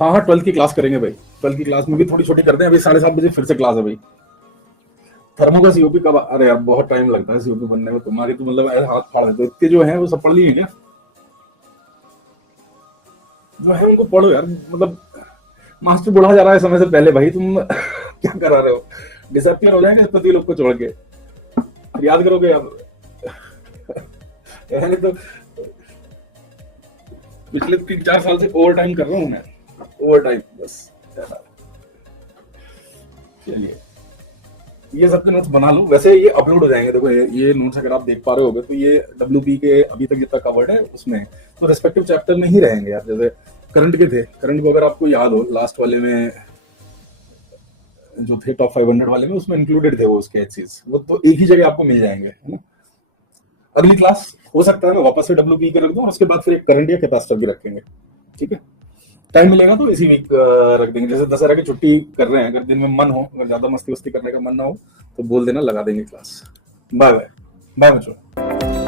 हाँ 12th की क्लास करेंगे भाई, 12th की क्लास में भी थोड़ी छोटी करते हैं। अभी 7:30 बजे फिर से क्लास है भाई। थर्मो का सीओपी कब? अरे यार बहुत टाइम लगता है सीओपी बनने में, तुम्हारी तो मतलब ऐसे हाथ फाड़ देते हो। इतने जो है वो सब पढ़ लिए क्या? जो है उनको पढ़ो यार, मतलब मास्टर बुढ़ा जा रहा है समय से पहले भाई, तुम क्या करा रहे हो? डिसअपियर हो जाएंगे पति लोग को छोड़ के, याद करोगे अब। यानी तो पिछले 3-4 साल से ओवर टाइम कर रहा हूँ मैं, ओवर टाइम बस। चलिए ये सबके नोट्स बना लो, वैसे ये अपलोड हो जाएंगे। देखो ये नोट्स अगर आप देख पा रहे होगे तो ये WP के अभी तक जितना कवर्ड है उसमें तो रेस्पेक्टिव चैप्टर में ही रहेंगे यार। जैसे करंट के थे, करंट को अगर आपको याद हो लास्ट वाले में जो थे टॉप 500 वाले में, उसमें इंक्लूडेड थे वो उसके एचसीज, वो तो एक ही जगह आपको मिल जाएंगे, है ना। अगली क्लास हो सकता है मैं वापस से WP के रख दूं और उसके बाद फिर एक करंट या कैपेसिटर की रखेंगे, ठीक है। टाइम मिलेगा तो इसी वीक रख देंगे। जैसे दशहरा की छुट्टी कर रहे हैं, अगर दिन में मन हो, अगर ज्यादा मस्ती वस्ती करने का मन ना हो तो बोल देना, लगा देंगे क्लास। बाय बाय बाय बच्चों।